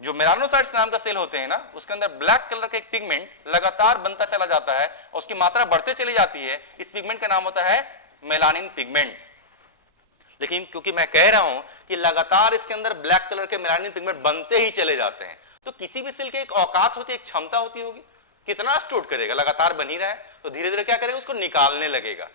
जो मेलानोसाइट्स नाम का सेल होते हैं ना, उसके अंदर ब्लैक कलर का एक पिगमेंट लगातार बनता चला जाता है और उसकी मात्रा बढ़ते चली जाती है। इस पिगमेंट का नाम होता है मेलानिन पिगमेंट। लेकिन क्योंकि मैं कह रहा हूं कि लगातार इसके अंदर ब्लैक कलर के मेलानिन पिगमेंट बनते ही चले जाते हैं, तो किसी भी सेल की एक औकात होती है, एक क्षमता होती होगी, कितना स्टोर करेगा, लगातार बन ही रहा है तो धीरे धीरे क्या करेगा, उसको निकालने लगेगा।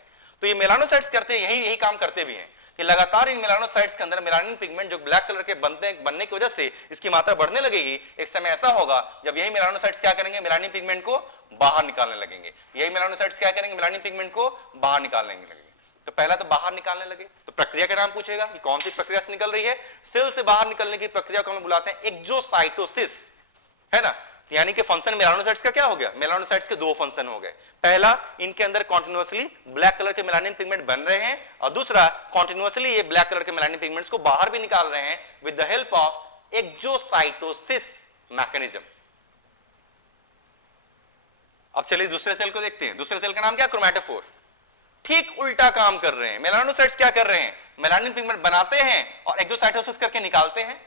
तो ये मेलानोसाइट्स करते हैं, यही काम करते भी हैं कि लगातार इन मेलानोसाइट्स के अंदर मेलानिन पिगमेंट जो ब्लैक कलर के बनने की वजह से इसकी मात्रा बढ़ने लगेगी। एक समय ऐसा होगा जब यही मेलानोसाइट्स क्या करेंगे, मेलानिन पिगमेंट को बाहर निकालने लगेंगे। यही मेलानोसाइट्स क्या करेंगे, मेलानिन पिगमेंट को बाहर निकालने लगेंगे। तो पहला तो बाहर निकालने लगे, तो प्रक्रिया का नाम पूछेगा कि कौन सी प्रक्रिया से निकल रही है। सेल से बाहर निकलने की प्रक्रिया को हम बुलाते हैं एक्सोसाइटोसिस, है ना। यानी कि फंक्शन मेलानोसाइट्स का क्या हो गया, मेलानोसाइट्स के 2 फंक्शन हो गए। पहला, इनके अंदर कॉन्टिन्यूअसली ब्लैक कलर के मेलानिन पिगमेंट बन रहे हैं, और दूसरा, कॉन्टिन्यूअसली ये ब्लैक कलर के मेलानिन पिगमेंट्स को बाहर भी निकाल रहे हैं with the help of exocytosis mechanism. अब चलिए दूसरे सेल को देखते हैं। दूसरे सेल का नाम क्या, क्रोमैटोफोर। ठीक उल्टा काम कर रहे हैं। मेलानोसाइट्स क्या कर रहे हैं, मेलानिन पिगमेंट बनाते हैं और एक्सोसाइटोसिस करके निकालते हैं।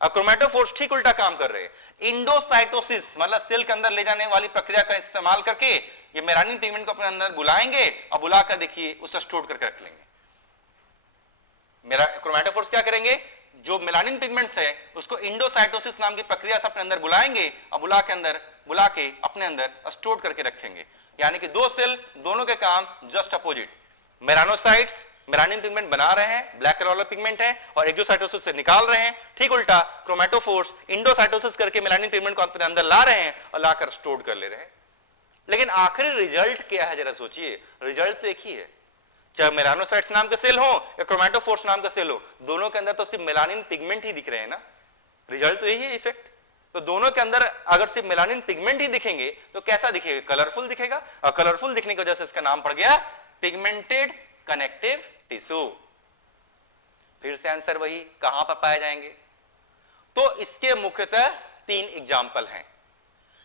अब क्रोमैटोफोर्स ठीक उल्टा काम कर रहे हैं। इंडोसाइटोसिस मतलब सेल के अंदर ले जाने वाली प्रक्रिया का इस्तेमाल करके ये मेलानिन पिगमेंट को अपने अंदर बुलाएंगे और बुलाकर देखिए उसे स्टोर करके रख लेंगे। मेरा क्रोमैटोफोर्स क्या करेंगे, जो मेलानिन पिगमेंट्स है उसको इंडोसाइटोसिस नाम की प्रक्रिया से अपने अंदर बुलाएंगे और बुला के अपने अंदर स्टोर करके रखेंगे। यानी कि 2 सेल, दोनों के काम just opposite. Melanocytes melanin pigment बना रहे हैं, ब्लैक कलर वाला पिगमेंट है, और एक्सोसाइटोसिस से निकाल रहे हैं। ठीक उल्टा क्रोमैटोफोर्स इंडोसाइटोसिस करके मेलानिन पिगमेंट को अपने अंदर ला रहे हैं और लाकर स्टोर कर ले रहे हैं। लेकिन आखिरी रिजल्ट क्या है, जरा सोचिए। रिजल्ट तो एक ही है, चाहे मेलानोसाइट्स नाम के सेल हो या क्रोमैटोफोर्स नाम का सेल हो, दोनों के अंदर तो सिर्फ मेलानिन पिगमेंट ही दिख रहे हैं ना। रिजल्ट तो यही है, इफेक्ट। तो दोनों के अंदर अगर सिर्फ मेलानिन पिगमेंट ही दिखेंगे तो कैसा दिखेगा, कलरफुल दिखेगा। और कलरफुल दिखने की वजह से इसका नाम पड़ गया पिगमेंटेड कनेक्टिव टिश्यू। फिर से आंसर वही, कहां पर पाए जाएंगे? तो इसके मुख्यतः 3 एग्जाम्पल हैं।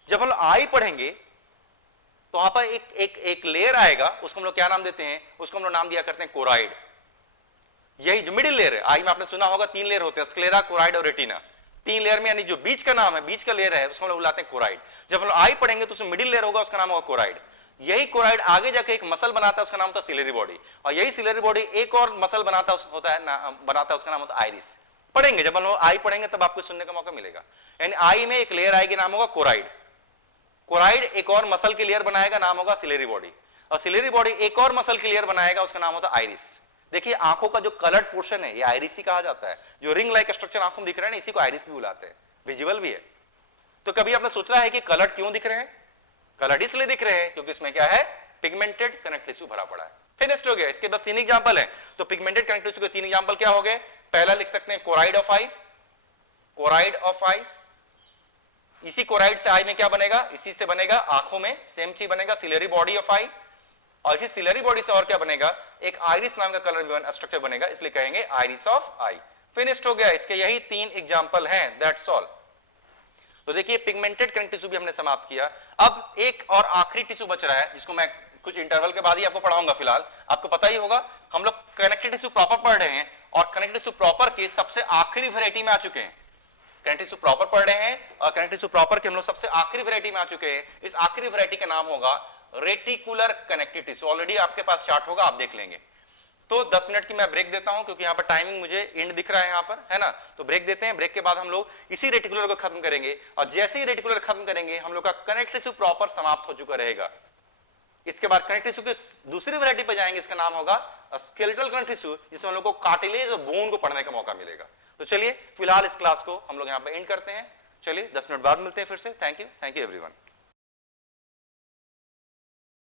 जब हम आई पढ़ेंगे तो वहां पर एक लेयर आएगा, उसको हम लोग क्या नाम देते हैं? उसको हम लोग नाम दिया करते हैं कोराइड। यही जो मिडिल लेयर है, आई में आपने सुना होगा 3 लेयर होते हैं, स्क्लेरा, कोराइड और रेटिना। 3 लेयर में यानी जो बीच का नाम है, बीच का लेयर है, उसको हम लोग बुलाते हैं कोराइड। जब हम लोग आई पढ़ेंगे तो उसमें मिडिल लेयर होगा, उसका नाम होगा कोराइड। यही कोराइड आगे जाके एक मसल बनाता है, उसका नाम होता है सिलेरी बॉडी। और यही सिलेरी बॉडी एक और मसल बनाता है, उसका नाम होता है आइरिस। पढ़ेंगे, जब हम लोग आई पढ़ेंगे तब आपको सुनने का मौका मिलेगा। यानी आई में एक लेयर आएगी, नाम होगा कोराइड। कोराइड एक और मसल की लेयर बनाएगा, नाम होगा सिलेरी बॉडी। और सिलेरी बॉडी एक और मसल की लेयर बनाएगा, उसका नाम होता है आइरिस। देखिए आंखों का जो कलर्ड पोर्शन है, ये आइरिस ही कहा जाता है। जो रिंग लाइक स्ट्रक्चर आंखों में दिख रहा है ना, इसी को आइरिस भी बुलाते हैं, विजिबल भी है। तो कभी आपने सोचा है कि कलर्ड क्यों दिख रहे हैं? कलर्ड इसलिए दिख रहे हैं क्योंकि इसमें क्या है? पिगमेंटेड कनेक्टिव टिश्यू भरा पड़ा है। फिनिश्ड हो गया। इसके बस 3 एग्जांपल है। तो पिगमेंटेड कनेक्टिव टिश्यू के 3 एग्जांपल क्या हो गए? पहला लिख सकते हैं choroid of eye. Choroid of eye, इसी कोराइड से आई में क्या बनेगा? इसी से बनेगा आंखों में सेम चीज बनेगा, सिलेरी बॉडी ऑफ आई। और इसी सिलेरी बॉडी से और क्या बनेगा? एक आइरिस नाम का कलर स्ट्रक्चर बनेगा, इसलिए कहेंगे आइरिस ऑफ आई। फिनिश्ड हो गया। इसके यही 3 एग्जांपल हैं, दैट्स ऑल। तो देखिए पिगमेंटेड कनेक्टिव टिश्यू भी हमने समाप्त किया। अब एक और आखिरी टिश्यू बच रहा है, जिसको मैं कुछ इंटरवल के बाद ही आपको पढ़ाऊंगा। फिलहाल आपको पता ही होगा, हम लोग कनेक्टिव टिश्यू प्रॉपर पढ़ रहे हैं और कनेक्टिव टिश्यू प्रॉपर के सबसे आखिरी वैरायटी में आ चुके हैं। कनेक्टिव टिश्यू प्रॉपर पढ़ रहे हैं और कनेक्टिव टिश्यू प्रॉपर के हम लोग सबसे आखिरी वैरायटी में आ चुके हैं। इस आखिरी वैरायटी का नाम होगा रेटिकुलर कनेक्टिव टिश्यू। ऑलरेडी आपके पास चार्ट होगा, आप देख लेंगे। तो 10 मिनट की मैं ब्रेक देता हूं, क्योंकि यहां पर टाइमिंग मुझे एंड दिख रहा है यहां पर, है ना। तो ब्रेक देते हैं। ब्रेक के बाद हम लोग इसी रेटिकुलर को खत्म करेंगे, और जैसे ही रेटिकुलर खत्म करेंगे हम लोग का कनेक्टिव टिश्यू प्रॉपर समाप्त हो चुका रहेगा। इसके बाद कनेक्टिव टिश्यू की दूसरी वैरायटी पर जाएंगे, इसका नाम होगा स्केलेटल कनेक्टिव टिश्यू, जिसमें हम लोग को कार्टिलेज और बोन को पढ़ने का मौका मिलेगा। तो चलिए फिलहाल इस क्लास को हम लोग यहां पर एंड करते हैं। चलिए 10 मिनट बाद मिलते हैं फिर से। Thank you everyone.